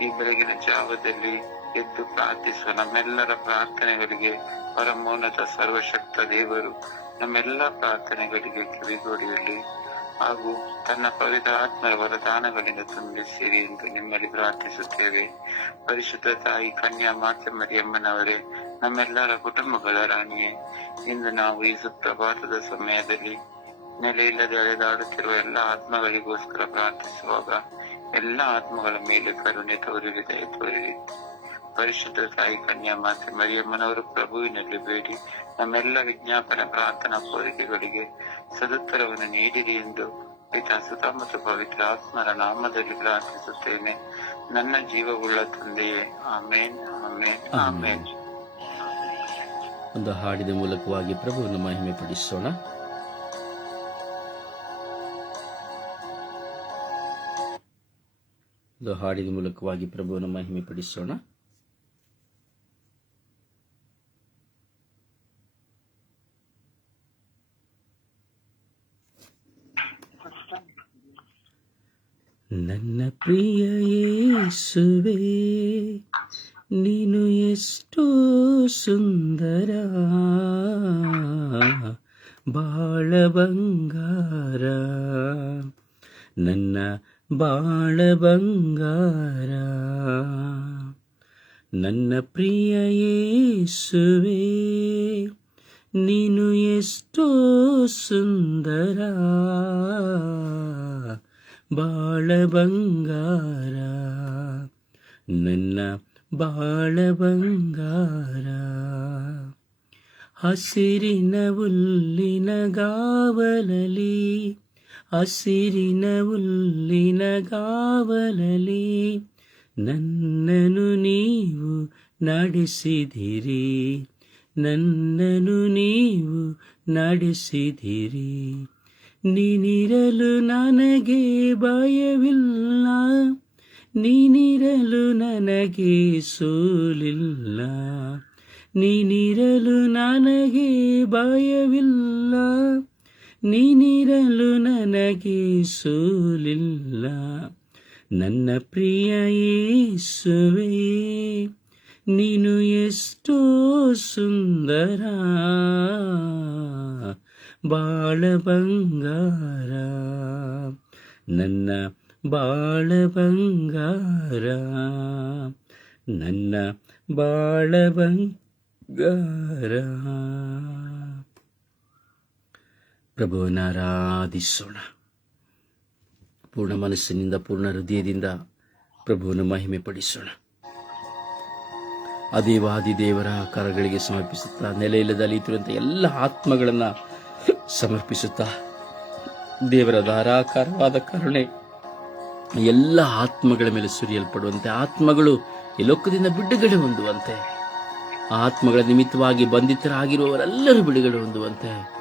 ಈ ಬೆಳಗಿನ ಜಾವದಲ್ಲಿ ಎದ್ದು ಪ್ರಾರ್ಥಿಸುವ ನಮ್ಮೆಲ್ಲರ ಪ್ರಾರ್ಥನೆಗಳಿಗೆ ಪರಮೋನ್ನತ ಸರ್ವಶಕ್ತ ದೇವರು ನಮ್ಮೆಲ್ಲ ಪ್ರಾರ್ಥನೆಗಳಿಗೆ ಕಿವಿಗೊಡಿರಲಿ ಹಾಗೂ ತನ್ನ ಪವಿತ್ರ ಆತ್ಮರ ವರದಾನಗಳಿಂದ ತುಂಬಿಸಿರಿ ಎಂದು ನಿಮ್ಮಲ್ಲಿ ಪ್ರಾರ್ಥಿಸುತ್ತೇವೆ. ಪರಿಶುದ್ಧ ತಾಯಿ ಕನ್ಯಾ ಮಾತೆ ಮರಿಯಮ್ಮನವರೇ, ನಮ್ಮೆಲ್ಲರ ಕುಟುಂಬಗಳ ರಾಣಿಯೇ, ಇಂದು ನಾವು ಈ ಸುಪ್ರಭಾತದ ಸಮಯದಲ್ಲಿ ನೆಲೆಯಿಲ್ಲದೆ ಅಲೆದಾಡುತ್ತಿರುವ ಎಲ್ಲ ಆತ್ಮಗಳಿಗೋಸ್ಕರ ಪ್ರಾರ್ಥಿಸುವಾಗ ಎಲ್ಲ ಆತ್ಮಗಳ ಮೇಲೆ ಕರುಣೆ ತೋರಿರಿ, ದಯೆ ತೋರಿರಿ. ಪರಿಶುದ್ಧ ತಾಯಿ ಕನ್ಯಾ ಮಾತೆ ಮರಿಯಮ್ಮನವರು ಪ್ರಭುವಿನಲ್ಲಿ ಬೇಡಿ ನಮ್ಮೆಲ್ಲ ವಿಜ್ಞಾಪನೆ ಪ್ರಾರ್ಥನಾ ಕೋರಿಕೆಗಳಿಗೆ ಸದುತ್ತರವನ್ನು ನೀಡಿರಿ ಎಂದು ಪಿತಾ, ಸುತ ಮತ್ತು ಪವಿತ್ರ ಆತ್ಮರ ನಾಮದಲ್ಲಿ ಪ್ರಾರ್ಥಿಸುತ್ತೇನೆ, ನನ್ನ ಜೀವವುಳ್ಳ ತಂದೆಯೇ. ಆಮೇನ್, ಆಮೇನ್, ಆಮೇನ್. ಒಂದು ಹಾಡಿನ ಮೂಲಕವಾಗಿ ಪ್ರಭುವನ್ನು ಮಹಿಮೆ ಪಡಿಸೋಣ. ಒಂದು ಹಾಡಿನ ಮೂಲಕವಾಗಿ ಪ್ರಭುವನ್ನು ಮಹಿಮೆ ಪಡಿಸೋಣ. ನನ್ನ ಪ್ರಿಯ ಯೇಸುವೇ, ನೀನು ಎಷ್ಟೋ ಸುಂದರ, ಬಾಳ ಬಂಗಾರ, ನನ್ನ ಬಾಳ ಬಂಗಾರ. ನನ್ನ ಪ್ರಿಯ ಯೇಸುವೇ, ನೀನು ಎಷ್ಟೋ ಸುಂದರ, ಬಾಳ ಬಂಗಾರ, ನನ್ನ ಬಾಳ ಬಂಗಾರ. ಹಸಿರಿನ ಹುಲ್ಲಿನ ಗಾವಲಲಿ, ಹಸಿರಿನ ಹುಲ್ಲಿನ ಗಾವಲಲಿ ನನ್ನನ್ನು ನೀವು ನಡೆಸಿದಿರಿ, ನನ್ನನ್ನು ನೀವು ನಡೆಸಿದಿರಿ. ನೀನಿರಲು ನನಗೆ ಭಯವಿಲ್ಲ, ನೀನಿರಲು ನನಗೆ ಸೋಲಿಲ್ಲ, ನೀನಿರಲು ನನಗೆ ಭಯವಿಲ್ಲ, ನೀನಿರಲು ನನಗೆ ಸೋಲಿಲ್ಲ. ನನ್ನ ಪ್ರಿಯ ಯೇಸುವೇ, ನೀನು ಎಷ್ಟೋ ಸುಂದರ, ಬಾಳ ಬಂಗಾರ, ನನ್ನ ಬಾಳ ಬಂಗಾರ, ನನ್ನ ಬಾಳ ಬಂಗಾರ. ಪ್ರಭುವನ್ನು ಆರಾಧಿಸೋಣ. ಪೂರ್ಣ ಮನಸ್ಸಿನಿಂದ, ಪೂರ್ಣ ಹೃದಯದಿಂದ ಪ್ರಭುವನ್ನು ಮಹಿಮೆ ಪಡಿಸೋಣ. ಅದೇವಾದಿ ದೇವರ ಕರಗಳಿಗೆ ಸಮರ್ಪಿಸುತ್ತಾ, ನೆಲೆಯಿಲ್ಲದ ಅಲಿಯುತ್ತಿರುವಂಥ ಎಲ್ಲ ಆತ್ಮಗಳನ್ನು ಸಮರ್ಪಿಸುತ್ತಾ, ದೇವರ ಧಾರಾಕಾರವಾದ ಕರುಣೆ ಎಲ್ಲ ಆತ್ಮಗಳ ಮೇಲೆ ಸುರಿಯಲ್ಪಡುವಂತೆ, ಆತ್ಮಗಳು ಈ ಲೋಕದಿಂದ ಬಿಡುಗಡೆ ಹೊಂದುವಂತೆ, ಆತ್ಮಗಳ ನಿಮಿತ್ತವಾಗಿ ಬಂಧಿತರಾಗಿರುವವರೆಲ್ಲರೂ ಬಿಡುಗಡೆ ಹೊಂದುವಂತೆ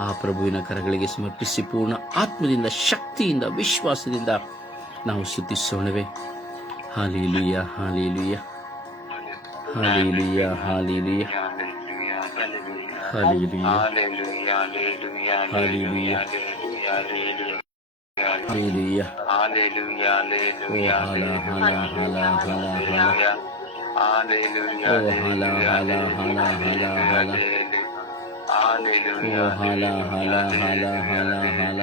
ಆ ಪ್ರಭುವಿನ ಕರಗಳಿಗೆ ಸಮರ್ಪಿಸಿ ಪೂರ್ಣ ಆತ್ಮದಿಂದ, ಶಕ್ತಿಯಿಂದ, ವಿಶ್ವಾಸದಿಂದ ನಾವು ಸ್ತುತಿಸೋಣವೇ. Hallelujah, hallelujah, hallelujah, hallelujah, hallelujah, hallelujah, hallelujah. ಓ ಹಾಲ ಹಾಲ ಹಾಲ ಹಾಲ ಹಾಲ, ಓ ಹಾಲ ಹಾಲ ಹಾಲ ಹಾಲ ಹಾಲ, ಓ ಹಾಲ ಹಾಲ ಹಾಲ ಹಾಲ ಹಾಲ.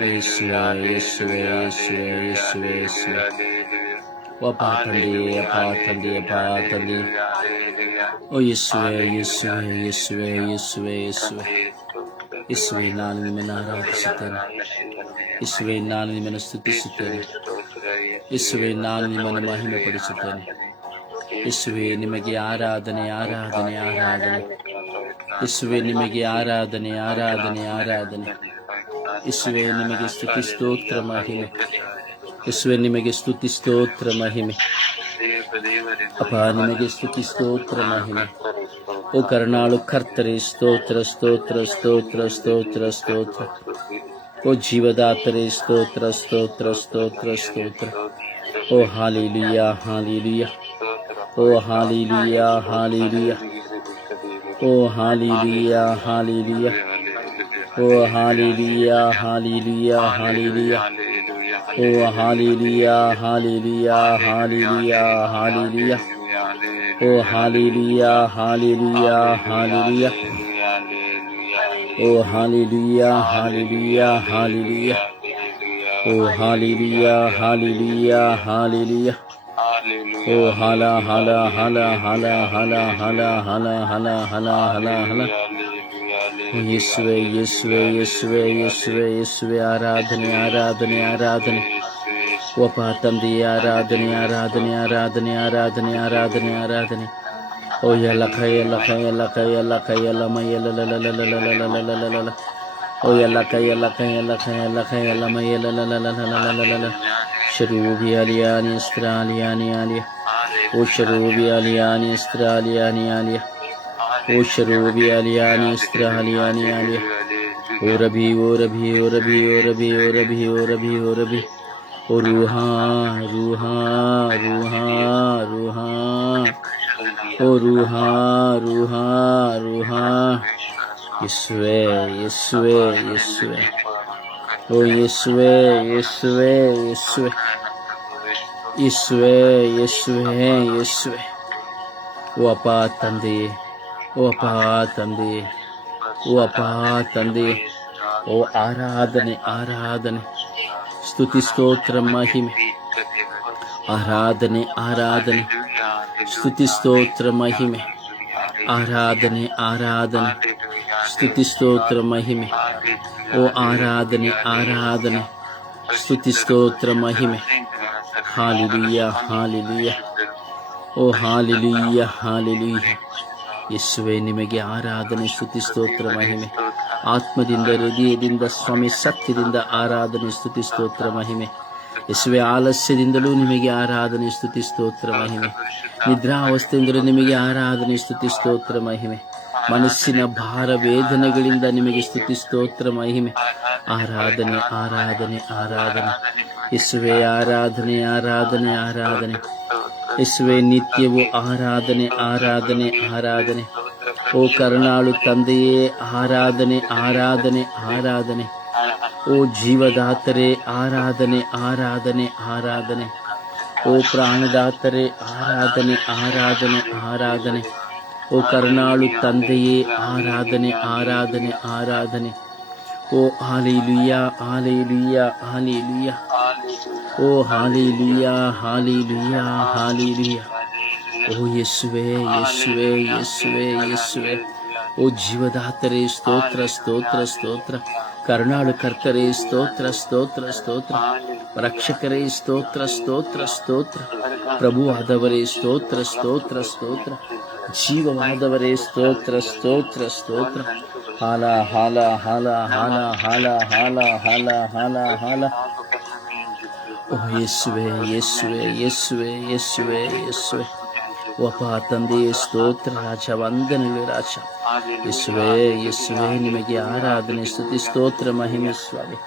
ಯೇಸುವೆ, ಯೇಸುವೆ, ಯೇಸುವೆ, ಯೇಸುವೆ, ಯೇಸುವೆ. ಅಪ್ಪ ತಂದೆ, ಅಪ್ಪ ತಂದೆ, ಅಪ್ಪ ತಂದೆ. ಓ ಯೇಸುವೆ, ಯೇಸುವೆ, ಯೇಸುವೆ, ಯೇಸುವೆ, ಯೇಸುವೆ. ಯೇಸುವೆ, ನಾನು ನಿಮ್ಮನ್ನು ಆರಾಧಿಸುತ್ತೇನೆ. ಯೇಸುವೆ, ನಾನು ನಿಮ್ಮನ್ನು ಸ್ತುತಿಸುತ್ತೇನೆ. ಯೇಸುವೆ, ನಾನು ನಿಮ್ಮನ್ನು ಮಹಿಮೆ ಪಡಿಸುತ್ತೇನೆ. ಯೇಸುವೆ, ನಿಮಗೆ ಆರಾಧನೆ, ಆರಾಧನೆ, ಆರಾಧನೆ. ಯೇಸುವೆ, ನಿಮಗೆ ಆರಾಧನೆ, ಆರಾಧನೆ, ಆರಾಧನೆ. ಯೇಸುವೆ, ನಿಮಗೆ ಸ್ತುತಿ, ಸ್ತೋತ್ರ, ಮಹಿಮೆ. ಯೇಸುವೆ, ನಿಮಗೆ ಸ್ತುತಿ, ಸ್ತೋತ್ರ, ಮಹಿಮೆ. ಅಪ್ಪ, ನಿಮಗೆ ಸ್ತುತಿ, ಸ್ತೋತ್ರ, ಮಹಿಮೆ. ಓ ಕರುಣಾಳು ಕರ್ತರೆ, ಸ್ತೋತ್ರ, ಸ್ತೋತ್ರ, ಸ್ತೋತ್ರ, ಸ್ತೋತ್ರ, ಸ್ತೋತ್ರ. ಓ ಜೀವದಾತರೆ, ಸ್ತೋತ್ರ, ಸ್ತೋತ್ರ, ಸ್ತೋತ್ರ, ಸ್ತೋತ್ರ. ಓ ಹಾಲೆಲೂಯ, ಹಾಲೆಲೂಯ. ಓ ಹಾಲೆಲೂಯ, ಹಾಲೆಲೂಯ. ಓ ಹಾಲೆಲೂಯ, ಹಾಲೆಲೂಯ. ಓ ಹಾಲೆಲೂಯ, ಹಾಲೆಲೂಯ, ಹಾಲೆಲೂಯ. ಓ ಹಾಲೆಲೂಯ, ಹಾಲೆಲೂಯ, ಹಾಲೆಲೂಯ, ಹಾಲೆಲೂಯ. ಓ ಹಾಲೆಲೂಯ, ಹಾಲೆಲೂಯ, ಹಾಲೆಲೂಯ. ಓ ಹಾಲೆಲೂಯ, ಹಾಲೆಲೂಯ, ಹಾಲೆಲೂಯ. ಓ ಹಾಲೆಲೂಯ, ಹಾಲೆಲೂಯ, ಹಾಲೆಲೂಯ. ಓ ಹಲ ಹಲ ಹಲ ಹಲ ಹಲ ಹಲ ಹಲ ಹಲ ಹಲ ಹಲ ಹಲ. ಯೇಸುವೆ, ಯೇಸುವೆ, ಯೇಸುವೆ, ಯೇಸುವೆ, ಯೇಸುವೆ. ಆರಾಧನೆ, ಆರಾಧನೆ, ಆರಾಧನೆ. ಒಬ್ಬ ತಂದೆಯ ಆರಾಧನೆ, ಆರಾಧನೆ, ಆರಾಧನೆ, ಆರಾಧನೆ, ಆರಾಧನೆ, ಆರಾಧನೆ. ಓ ಎಲ್ಲ ಕೈಯಲ್ಲ, ಕೈಯಲ್ಲ, ಕೈಯಲ್ಲ, ಕೈಯಲ್ಲ, ಮೈಯಲ್ಲ, ಲಲಲಲಲಲಲಲಲಲಲ. ಓ ಎಲ್ಲ ಕೈಯಲ್ಲ, ಕೈಯಲ್ಲ, ಕೈಯಲ್ಲ, ಕೈಯಲ್ಲ, ಮೈಯಲ್ಲ, ಲಲಲಲಲಲಲಲ. ಶರೂಬಿ ಅಲಿಯಾನಿ ಅಸ್ತ್ರಾಲಿಯಾನಿ ಆಲಿಯ. ಓ ಶರೂಬಿ ಅಲಿಯಾನಿ ಅಸ್ತ್ರಾಲಿಯಾನಿ ಆಲಿಯ. ಓ ಶರೂಬಿ ಅಲಿಯಾನಿ ಅಸ್ತ್ರಾಲಿಯಾನಿ ಆಲಿಯ. ಓ ರಬಿ, ಓ ರಬಿ, ಓ ರಬಿ, ಓ ರಬಿ, ಓ ರಬಿ, ಓ ರಬಿ, ಓ ರಬಿ. ಓ ರೂಹಾ, ರೂಹಾ, ರೂಹಾ, ರೂಹಾ. ಓ ರೂಹಾ, ರೂಹಾ, ರೂಹಾ. ಯೇಸುವೆ, ಯೇಸುವೆ, ಯೇಸುವೆ. ಓ ಯೇಸುವೆ, ಯೇಸುವೆ, ಯೇಸುವೆ. ಯೇಸುವೆ, ಯೇಸುವೆ, ಯೇಸುವೆ. ಓ ಅಪ್ಪ ತಂದೆಯೇ, ಓ ಅಪ್ಪ ತಂದೆಯೇ, ಓ ಅಪ್ಪ ತಂದೆಯೇ. ಓ ಆರಾಧನೆ, ಆರಾಧನೆ, ಸ್ತುತಿ, ಸ್ತೋತ್ರ, ಮಹಿಮೆ. ಆರಾಧನೆ, ಆರಾಧನೆ, ಸ್ತುತಿ, ಸ್ತೋತ್ರ, ಮಹಿಮೆ. ಆರಾಧನೆ, ಆರಾಧನೆ, ಸ್ತುತಿ, ಸ್ತೋತ್ರ, ಮಹಿಮೆ. ಓ ಆರಾಧನೆ, ಆರಾಧನೆ, ಸ್ತುತಿ, ಸ್ತೋತ್ರ, ಮಹಿಮೆ. Hallelujah, hallelujah. ಓ ಹಾಲೆಲೂಯ, ಹಾಲೆಲೂಯ. ಯೇಸುವೆ, ನಿಮಗೆ ಆರಾಧನೆ, ಸ್ತುತಿ, ಸ್ತೋತ್ರ, ಮಹಿಮೆ. ಆತ್ಮದಿಂದ, ಹೃದಯದಿಂದ, ಸ್ವಾಮಿ, ಸತ್ಯದಿಂದ ಆರಾಧನೆ, ಸ್ತುತಿ, ಸ್ತೋತ್ರ, ಮಹಿಮೆ. ಯೇಸುವೆ, ಆಲಸ್ಯದಿಂದಲೂ ನಿಮಗೆ ಆರಾಧನೆ, ಸ್ತುತಿ, ಸ್ತೋತ್ರ, ಮಹಿಮೆ. ನಿದ್ರಾವಸ್ಥೆಯಿಂದಲೂ ನಿಮಗೆ ಆರಾಧನೆ, ಸ್ತುತಿ, ಸ್ತೋತ್ರ, ಮಹಿಮೆ. ಮನಸ್ಸಿನ ಭಾರ ವೇದನೆಗಳಿಂದ ನಿಮಗೆ ಸ್ತುತಿ, ಸ್ತೋತ್ರ, ಮಹಿಮೆ. ಆರಾಧನೆ, ಆರಾಧನೆ, ಆರಾಧನೆ. ಯೇಸುವೆ, ಆರಾಧನೆ, ಆರಾಧನೆ, ಆರಾಧನೆ. ಯೇಸುವೆ, ನಿತ್ಯವೂ ಆರಾಧನೆ, ಆರಾಧನೆ, ಆರಾಧನೆ. ಓ ಕರುಣಾಳು ತಂದೆಯೇ, ಆರಾಧನೆ, ಆರಾಧನೆ, ಆರಾಧನೆ. ಓ ಜೀವದಾತರೇ, ಆರಾಧನೆ, ಆರಾಧನೆ, ಆರಾಧನೆ. ಓ ಪ್ರಾಣದಾತರೇ, ಆರಾಧನೆ, ಆರಾಧನೆ, ಆರಾಧನೆ. ಓ ಕರುಣಾಳು ತಂದೆಯೇ, ಆರಾಧನೆ, ಆರಾಧನೆ, ಆರಾಧನೆ. ಓ ಹಾಲೆಲೂಯ, ಹಾಲೆಲೂಯ, ಹಾಲೆಲೂಯ. ಓ ಹಾಲೆಲೂಯ, ಹಾಲೆಲೂಯ, ಹಾಲೆಲೂಯ. ಓ ಯೇಸುವೆ, ಯೇಸುವೆ, ಯೇಸುವೆ, ಯೇಸುವೆ. ಓ ಜೀವದಾತರೇ, ಸ್ತೋತ್ರ, ಸ್ತೋತ್ರ, ಸ್ತೋತ್ರ. ಕರುಣಾಳು ಕರ್ತರೇ, ಸ್ತೋತ್ರ, ಸ್ತೋತ್ರ, ಸ್ತೋತ್ರ. ರಕ್ಷಕರೇ, ಸ್ತೋತ್ರ, ಸ್ತೋತ್ರ, ಸ್ತೋತ್ರ. ಪ್ರಭುವಾದವರೇ, ಸ್ತೋತ್ರ, ಸ್ತೋತ್ರ, ಸ್ತೋತ್ರ. ಜೀವವಾದವರೇ, ಸ್ತೋತ್ರ, ಸ್ತೋತ್ರ, ಸ್ತೋತ್ರ. ಹಾಲ ಹಾಲ ಹಾಲ ಹಾಲ ಹಾಲ ಹಾಲ ಹಾಲ ಹಾಲ ಹಾಲ ಹಾಲ. ಓ ಯೇಸುವೆ, ಯೇಸುವೆ, ಯೇಸುವೆ, ಯೇಸುವೆ, ಯೇಸುವೆ. ಓ ಅಪ್ಪ ತಂದೆಯೇ ಸ್ತೋತ್ರ ರಾಜ, ವಂದನೆಗಳು ರಾಜ. ಯೇಸುವೆ, ಯೇಸುವೆ, ನಿಮಗೆ ಆರಾಧನೆ, ಸ್ತುತಿ, ಸ್ತೋತ್ರ, ಮಹಿಮೆ ಸ್ವಾಮಿ.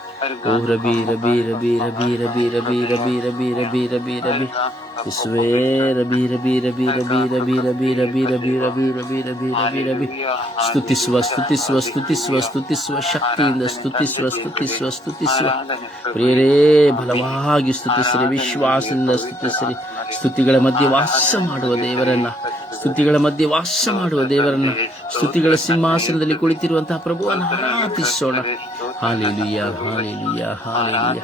ಓ ರಬಿ ರಬಿ ರಬಿ ರಬಿ ರಬಿ ರಬಿ ರಬಿ ರಬಿ ರಬಿ ರಬಿ ರಬಿ ಯೇಸುವೆ, ರಬಿ ರಬಿ ರಬಿ ರಬಿ ರಬಿ ರಬಿ ರಬಿ ರಬಿ ರಬಿ ರಬಿ ರಬಿ ರಬಿ ರಬಿ. ಸ್ತುತಿಸುವ ಸ್ತುತಿಸುವ ಸ್ತುತಿಸುವ ಸ್ತುತಿಸುವ ಶಕ್ತಿಯಿಂದ ಸ್ತುತಿಸುವ ಸ್ತುತಿಸುವ ಸ್ತುತಿಸುವ ಪ್ರಿಯರೇ, ಬಲವಾಗಿ ಸ್ತುತಿಸಿರಿ, ವಿಶ್ವಾಸದಿಂದ ಸ್ತುತಿಸಿರಿ. ಸ್ತುತಿಗಳ ಮಧ್ಯೆ ವಾಸ ಮಾಡುವ ದೇವರನ್ನ, ಸ್ತುತಿಗಳ ಮಧ್ಯೆ ವಾಸ ಮಾಡುವ ದೇವರನ್ನ, ಸ್ತುತಿಗಳ ಸಿಂಹಾಸನದಲ್ಲಿ ಕುಳಿತಿರುವಂತಹ ಪ್ರಭುವನ್ನು ಆರಾಧಿಸೋಣ. Hallelujah, hallelujah, hallelujah.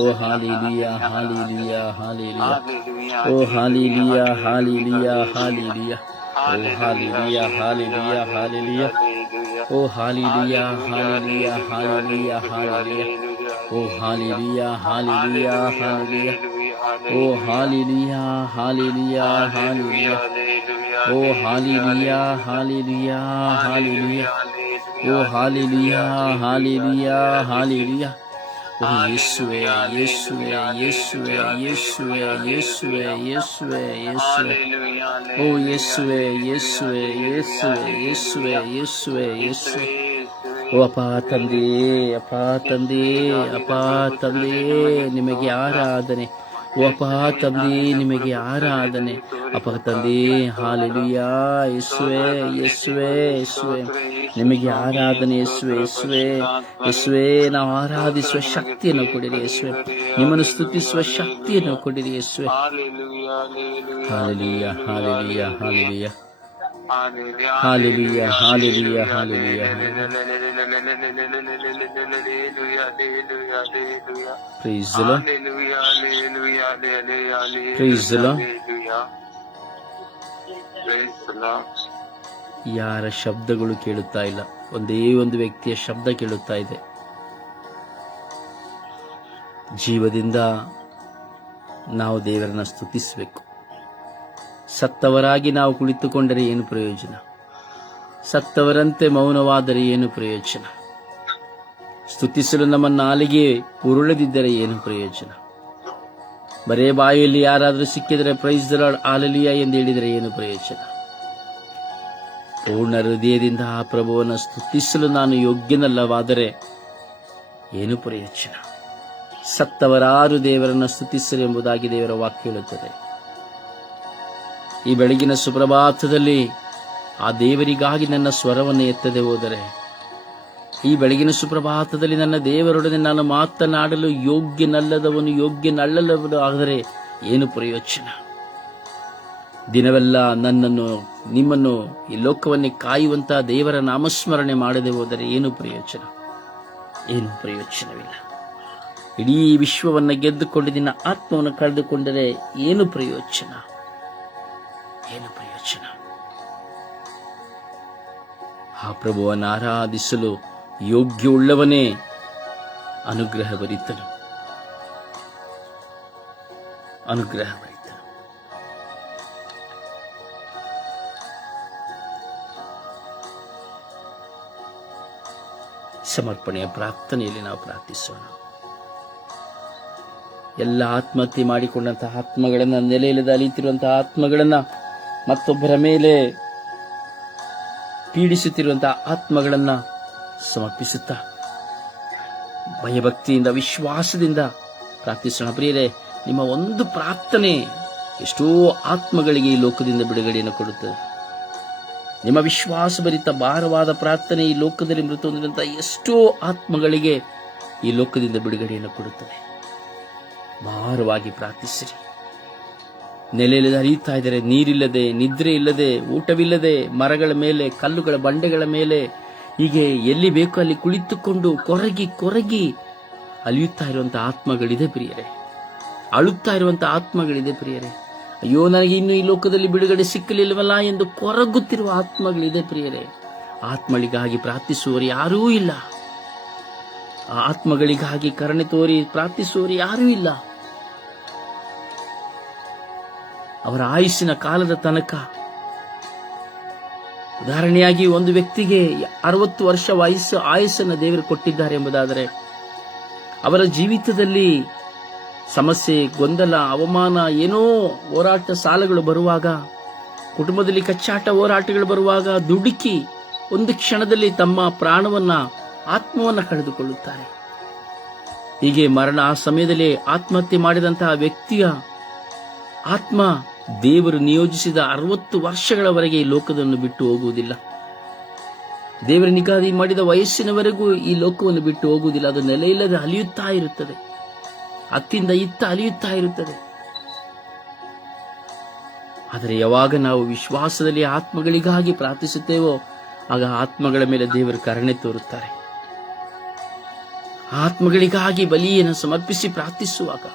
ಓ ಹಾಲೆಲೂಯಾ, ಹಾಲೆಲೂಯಾ, ಹಾಲೆಲೂಯಾ. ಓ ಹಾಲೆಲೂಯಾ, ಹಾಲೆಲೂಯಾ, ಹಾಲೆಲೂಯಾ. ಓ ಹಾಲೆಲೂಯಾ, ಹಾಲೆಲೂಯಾ, ಹಾಲೆಲೂಯಾ. ಓ ಹಾಲೆಲೂಯಾ, ಹಾಲೆಲೂಯಾ, ಹಾಲೆಲೂಯಾ, ಹಾಲೆಲೂಯಾ. ಓ ಹಾಲೆಲೂಯಾ, ಹಾಲೆಲೂಯಾ, ಹಾಲೆಲೂಯಾ. ಓ ಹಾಲೆಲೂಯಾ, ಹಾಲೆಲೂಯಾ, ಹಾಲೆಲೂಯಾ. ಓ ಹಾಲೆಲೂಯಾ, ಹಾಲೆಲೂಯಾ, ಹಾಲೆಲೂಯಾ. ಓ ಹಾಲೆಲೂಯಾ, ಹಾಲೆಲೂಯಾ, ಹಾಲೆಲೂಯಾ. ಓ ಯೇಸುವೆ, ಯೇಸುವೆ, ಯೇಸುವೆ, ಯೇಸುವೆ, ಯೇಸುವೆ, ಯೇಸುವೆ, ಯೇಸುವೆ. ಓ ಯೇಸುವೆ, ಯೇಸುವೆ, ಯೇಸುವೆ, ಯೇಸುವೆ, ಯೇಸುವೆ, ಯೇಸುವೆ. ಓ ಅಪ್ಪ ತಂದೆಯೇ, ಅಪ್ಪ ತಂದೆಯೇ, ಅಪ್ಪ ತಂದೆಯೇ, ನಿಮಗೆ ಆರಾಧನೆ. ಓ ಅಪ್ಪ ತಂದೆಯೇ, ನಿಮಗೆ ಆರಾಧನೆ. ಅಪ್ಪ ತಂದೆಯೇ, ಹಾಲೆಲೂಯಾ. ಯೇಸುವೆ, ಯೇಸುವೆ, ಯೇಸುವೆ, ನಿಮಗೆ ಆರಾಧನೆ. ಯೇಸುವೆ, ಯೇಸುವೆ, ಯೇಸುವೆ, ನಾವು ಆರಾಧಿಸುವ ಶಕ್ತಿಯನ್ನು ಕೊಡಿರಿ ಯೇಸುವೆ. ನಿಮ್ಮನ್ನು ಸ್ತುತಿಸುವ ಶಕ್ತಿಯನ್ನು ಕೊಡಿರಿ ಯೇಸುವೆ. Hallelujah, hallelujah, hallelujah. Hallelujah, hallelujah, hallelujah. Praise the Lord. Praise the Lord. ಯಾರ ಶಬ್ದಗಳು ಕೇಳುತ್ತಾ ಇಲ್ಲ, ಒಂದೇ ಒಂದು ವ್ಯಕ್ತಿಯ ಶಬ್ದ ಕೇಳುತ್ತಾ ಇದೆ. ಜೀವದಿಂದ ನಾವು ದೇವರನ್ನ ಸ್ತುತಿಸಬೇಕು. ಸತ್ತವರಾಗಿ ನಾವು ಕುಳಿತುಕೊಂಡರೆ ಏನು ಪ್ರಯೋಜನ? ಸತ್ತವರಂತೆ ಮೌನವಾದರೆ ಏನು ಪ್ರಯೋಜನ? ಸ್ತುತಿಸಲು ನಮ್ಮ ನಾಲಿಗೆ ಉರುಳದಿದ್ದರೆ ಏನು ಪ್ರಯೋಜನ? ಬರೇ ಬಾಯಲ್ಲಿ ಯಾರಾದರೂ ಸಿಕ್ಕಿದರೆ ಪ್ರೈಸ್ ದ ಲಾರ್ಡ್, ಹಾಲೆಲೂಯಾ ಎಂದು ಹೇಳಿದರೆ ಏನು ಪ್ರಯೋಜನ? ಪೂರ್ಣ ಹೃದಯದಿಂದ ಆ ಪ್ರಭುವನ್ನು ಸ್ತುತಿಸಲು ನಾನು ಯೋಗ್ಯನಲ್ಲವಾದರೆ ಏನು ಪ್ರಯೋಜನ? ಸತ್ತವರಾರು ದೇವರನ್ನು ಸ್ತುತಿಸಲು ಎಂಬುದಾಗಿ ದೇವರ ವಾಕ್ಯ ಹೇಳುತ್ತದೆ. ಈ ಬೆಳಗಿನ ಸುಪ್ರಭಾತದಲ್ಲಿ ಆ ದೇವರಿಗಾಗಿ ನನ್ನ ಸ್ವರವನ್ನು ಎತ್ತದೆ ಹೋದರೆ, ಈ ಬೆಳಗಿನ ಸುಪ್ರಭಾತದಲ್ಲಿ ನನ್ನ ದೇವರೊಡನೆ ನಾನು ಮಾತನಾಡಲು ಯೋಗ್ಯನಲ್ಲದವನು ಆದರೆ ಏನು ಪ್ರಯೋಜನ? ದಿನವೆಲ್ಲ ನನ್ನನ್ನು ನಿಮ್ಮನ್ನು ಈ ಲೋಕವನ್ನೇ ಕಾಯುವಂತಹ ದೇವರ ನಾಮಸ್ಮರಣೆ ಮಾಡದೆ ಹೋದರೆ ಏನು ಪ್ರಯೋಜನ? ಏನು ಪ್ರಯೋಜನವಿಲ್ಲ. ಇಡೀ ವಿಶ್ವವನ್ನು ಗೆದ್ದುಕೊಂಡು ನಿನ್ನ ಆತ್ಮವನ್ನು ಕಳೆದುಕೊಂಡರೆ ಏನು ಪ್ರಯೋಜನ? ಏನು ಪ್ರಯೋಜನ? ಆ ಪ್ರಭುವನ್ನು ಆರಾಧಿಸಲು ಯೋಗ್ಯವುಳ್ಳವನೇ ಅನುಗ್ರಹ ಭರಿತನು, ಅನುಗ್ರಹ ಭರಿತನು. ಸಮರ್ಪಣೆಯ ಪ್ರಾರ್ಥನೆಯಲ್ಲಿ ನಾವು ಪ್ರಾರ್ಥಿಸೋಣ. ಎಲ್ಲ ಆತ್ಮಹತ್ಯೆ ಮಾಡಿಕೊಂಡಂತಹ ಆತ್ಮಗಳನ್ನ, ನೆಲೆಯಿಲ್ಲದೆ ಅಲಿಯುತ್ತಿರುವಂತಹ ಆತ್ಮಗಳನ್ನ, ಮತ್ತೊಬ್ಬರ ಮೇಲೆ ಪೀಡಿಸುತ್ತಿರುವಂತಹ ಆತ್ಮಗಳನ್ನ ಸಮರ್ಪಿಸುತ್ತಾ ಭಯಭಕ್ತಿಯಿಂದ, ವಿಶ್ವಾಸದಿಂದ ಪ್ರಾರ್ಥಿಸೋಣ. ಪ್ರಿಯರೇ, ನಿಮ್ಮ ಒಂದು ಪ್ರಾರ್ಥನೆ ಎಷ್ಟೋ ಆತ್ಮಗಳಿಗೆ ಈ ಲೋಕದಿಂದ ಬಿಡುಗಡೆಯನ್ನು ಕೊಡುತ್ತದೆ. ನಿಮ್ಮ ವಿಶ್ವಾಸಭರಿತ ಭಾರವಾದ ಪ್ರಾರ್ಥನೆ ಈ ಲೋಕದಲ್ಲಿ ಮೃತ ಹೊಂದಿದಂತಹ ಎಷ್ಟೋ ಆತ್ಮಗಳಿಗೆ ಈ ಲೋಕದಿಂದ ಬಿಡುಗಡೆಯನ್ನು ಕೊಡುತ್ತದೆ. ಭಾರವಾಗಿ ಪ್ರಾರ್ಥಿಸಿರಿ. ನೆಲೆಯಿಲ್ಲದೆ ಹರಿಯುತ್ತಾ ಇದ್ದಾರೆ, ನೀರಿಲ್ಲದೆ, ನಿದ್ರೆ ಇಲ್ಲದೆ, ಊಟವಿಲ್ಲದೆ, ಮರಗಳ ಮೇಲೆ, ಕಲ್ಲುಗಳ ಬಂಡೆಗಳ ಮೇಲೆ, ಹೀಗೆ ಎಲ್ಲಿ ಬೇಕೋ ಅಲ್ಲಿ ಕುಳಿತುಕೊಂಡು ಕೊರಗಿ ಕೊರಗಿ ಅಲಿಯುತ್ತಾ ಇರುವಂತಹ ಆತ್ಮಗಳಿದೆ ಪ್ರಿಯರೇ. ಅಳುತ್ತಾ ಇರುವಂತಹ ಆತ್ಮಗಳಿದೆ ಪ್ರಿಯರೇ. ಅಯ್ಯೋ, ನನಗೆ ಇನ್ನು ಈ ಲೋಕದಲ್ಲಿ ಬಿಡುಗಡೆ ಸಿಕ್ಕಲಿಲ್ಲವಲ್ಲ ಎಂದು ಕೊರಗುತ್ತಿರುವ ಆತ್ಮಗಳಿದೆ ಪ್ರಿಯರೇ. ಆತ್ಮಗಳಿಗಾಗಿ ಪ್ರಾರ್ಥಿಸುವವರು ಯಾರೂ ಇಲ್ಲ. ಆ ಆತ್ಮಗಳಿಗಾಗಿ ಕರುಣೆ ತೋರಿ ಪ್ರಾರ್ಥಿಸುವವರು ಯಾರೂ ಇಲ್ಲ. ಅವರ ಆಯುಸ್ಸಿನ ಕಾಲದ ತನಕ, ಉದಾಹರಣೆಯಾಗಿ ಒಂದು ವ್ಯಕ್ತಿಗೆ 60 ವರ್ಷ ಆಯುಸ್ಸನ್ನು ದೇವರು ಕೊಟ್ಟಿದ್ದಾರೆ ಎಂಬುದಾದರೆ, ಅವರ ಜೀವಿತದಲ್ಲಿ ಸಮಸ್ಯೆ, ಗೊಂದಲ, ಅವಮಾನ, ಏನೋ ಹೋರಾಟ, ಸಾಲಗಳು ಬರುವಾಗ, ಕುಟುಂಬದಲ್ಲಿ ಕಚ್ಚಾಟ, ಹೋರಾಟಗಳು ಬರುವಾಗ ದುಡುಕಿ ಒಂದು ಕ್ಷಣದಲ್ಲಿ ತಮ್ಮ ಪ್ರಾಣವನ್ನ, ಆತ್ಮವನ್ನ ಕಳೆದುಕೊಳ್ಳುತ್ತಾರೆ. ಹೀಗೆ ಮರಣ ಆ ಸಮಯದಲ್ಲಿ ಆತ್ಮಹತ್ಯೆ ಮಾಡಿದಂತಹ ವ್ಯಕ್ತಿಯ ಆತ್ಮ ದೇವರು ನಿಯೋಜಿಸಿದ 60 ವರ್ಷಗಳವರೆಗೆ ಈ ಲೋಕವನ್ನು ಬಿಟ್ಟು ಹೋಗುವುದಿಲ್ಲ. ದೇವರ ನಿಗದಿ ಮಾಡಿದ ವಯಸ್ಸಿನವರೆಗೂ ಈ ಲೋಕವನ್ನು ಬಿಟ್ಟು ಹೋಗುವುದಿಲ್ಲ. ಅದು ನೆಲೆಯಿಲ್ಲದೆ ಅಲಿಯುತ್ತಾ ಇರುತ್ತದೆ, ಅತ್ತಿಂದ ಇತ್ತ ಅಲಿಯುತ್ತಾ ಇರುತ್ತದೆ. ಆದರೆ ಯಾವಾಗ ನಾವು ವಿಶ್ವಾಸದಲ್ಲಿ ಆತ್ಮಗಳಿಗಾಗಿ ಪ್ರಾರ್ಥಿಸುತ್ತೇವೋ ಆಗ ಆತ್ಮಗಳ ಮೇಲೆ ದೇವರು ಕರುಣೆ ತೋರುತ್ತಾರೆ. ಆತ್ಮಗಳಿಗಾಗಿ ಬಲಿಯನ್ನು ಸಮರ್ಪಿಸಿ ಪ್ರಾರ್ಥಿಸುವಾಗ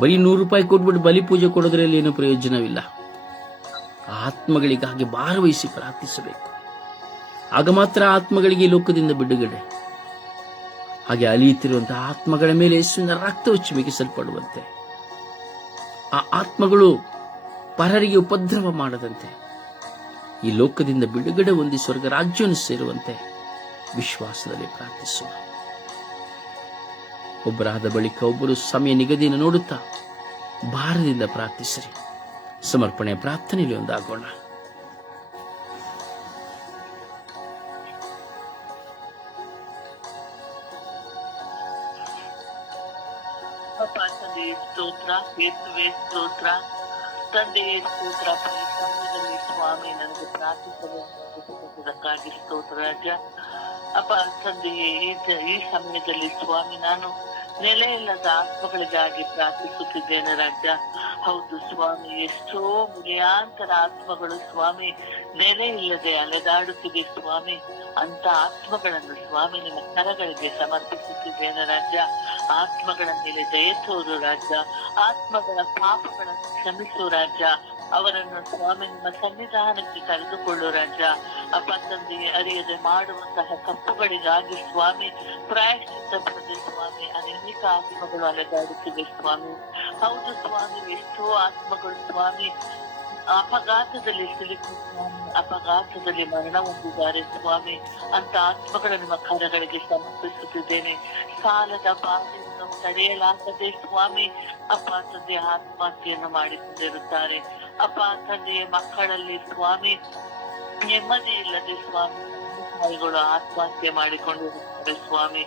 ಬರೀ 100 ರೂಪಾಯಿ ಕೊಟ್ಬಿಟ್ಟು ಬಲಿ ಪೂಜೆ ಕೊಡೋದ್ರಲ್ಲಿ ಏನು ಪ್ರಯೋಜನವಿಲ್ಲ. ಆತ್ಮಗಳಿಗಾಗಿ ಭಾರವಹಿಸಿ ಪ್ರಾರ್ಥಿಸಬೇಕು. ಆಗ ಮಾತ್ರ ಆತ್ಮಗಳಿಗೆ ಈ ಲೋಕದಿಂದ ಬಿಡುಗಡೆ. ಹಾಗೆ ಅಲಿಯುತ್ತಿರುವಂತಹ ಆತ್ಮಗಳ ಮೇಲೆ ಯೇಸುವಿನ ರಕ್ತವು ಚಿಮುಕಿಸಲ್ಪಡುವಂತೆ, ಆ ಆತ್ಮಗಳು ಪರರಿಗೆ ಉಪದ್ರವ ಮಾಡದಂತೆ, ಈ ಲೋಕದಿಂದ ಬಿಡುಗಡೆ ಹೊಂದಿ ಸ್ವರ್ಗ ರಾಜ್ಯವನ್ನು ಸೇರುವಂತೆ ವಿಶ್ವಾಸದಲ್ಲಿ ಪ್ರಾರ್ಥಿಸುವ. ಒಬ್ಬರಾದ ಬಳಿಕ ಒಬ್ಬರು ಸಮಯ ನಿಗದಿಯನ್ನು ನೋಡುತ್ತಾ ಭಾರದಿಂದ ಪ್ರಾರ್ಥಿಸಿರಿ. ಸಮರ್ಪಣೆಯ ಪ್ರಾರ್ಥನೆಯಲ್ಲಿ ಒಂದಾಗೋಣ. ತಂದೆಯೇ ಸ್ತೋತ್ರ, ಯೇಸುವೇ ಸ್ತೋತ್ರ, ತಂದೆಯೇ ಸ್ತೋತ್ರ. ಈ ಸಮಯದಲ್ಲಿ ಸ್ವಾಮಿ ನನಗೆ ಪ್ರಾರ್ಥಿಸಬೇಕಾಗಿ ಸ್ತೋತ್ರ ರಾಜ. ಅಪ್ಪ ತಂದೆಯೇ, ಈ ಸಮಯದಲ್ಲಿ ಸ್ವಾಮಿ ನಾನು ನೆಲೆ ಇಲ್ಲದ ಆತ್ಮಗಳಿಗಾಗಿ ಪ್ರಾರ್ಥಿಸುತ್ತಿದ್ದೇನೆ ರಾಜ. ಹೌದು ಸ್ವಾಮಿ, ಎಷ್ಟೋ ಮಿಲಿಯಾಂತರ ಆತ್ಮಗಳು ಸ್ವಾಮಿ ನೆಲೆ ಇಲ್ಲದೆ ಅಲೆದಾಡುತ್ತಿದೆ ಸ್ವಾಮಿ. ಅಂತ ಆತ್ಮಗಳನ್ನು ಸ್ವಾಮಿ ನಿಮ್ಮ ಕರಗಳಿಗೆ ಸಮರ್ಪಿಸುತ್ತಿದ್ದೇನೆ ರಾಜ. ಆತ್ಮಗಳ ಮೇಲೆ ದಯ ತೋರು ರಾಜ. ಆತ್ಮಗಳ ಪಾಪಗಳನ್ನು ಕ್ಷಮಿಸು ರಾಜ. ಅವರನ್ನು ಸ್ವಾಮಿ ನಿಮ್ಮ ಸನ್ನಿಧಾನಕ್ಕೆ ಕರೆದುಕೊಳ್ಳು ರಾಜ. ಅಪ್ಪ ತಂದೆಯೇ, ಅರಿಯದೆ ಮಾಡುವಂತಹ ತಪ್ಪುಗಳಿಗಾಗಿ ಸ್ವಾಮಿ ಪ್ರಾಯಶ್ಚಿತ್ತ ಪಡೆದ ಸ್ವಾಮಿ ಅನೇಕ ಆತ್ಮಗಳು ಅಲೆದಾಡುತ್ತಿವೆ ಸ್ವಾಮಿ. ಹೌದು ಸ್ವಾಮಿ, ಎಷ್ಟೋ ಆತ್ಮಗಳು ಸ್ವಾಮಿ ಅಪಘಾತದಲ್ಲಿ ಸಿಲುಕಿ ಸ್ವಾಮಿ ಅಪಘಾತದಲ್ಲಿ ಮರಣ ಹೊಂದಿದ್ದಾರೆ ಸ್ವಾಮಿ. ಅಂತ ಆತ್ಮಗಳ ನಿಮ್ಮ ಕರಗಳಿಗೆ ಸಮರ್ಪಿಸುತ್ತಿದ್ದೇನೆ. ಸಾಲದ ಬಾಧೆಯನ್ನು ತಡೆಯಲಾಗದೆ ಸ್ವಾಮಿ ಅಪ್ಪ ತಂದೆ ಆತ್ಮಹತ್ಯೆಯನ್ನು ಮಾಡಿಕೊಂಡಿರುತ್ತಾರೆ. ಅಪ್ಪ ತಂದೆಯ ಮಕ್ಕಳಲ್ಲಿ ಸ್ವಾಮಿ ನೆಮ್ಮದಿ ಇಲ್ಲದೆ ಸ್ವಾಮಿ ತಾಯಿಗಳು ಆತ್ಮಹತ್ಯೆ ಮಾಡಿಕೊಂಡಿರುತ್ತಾರೆ ಸ್ವಾಮಿ.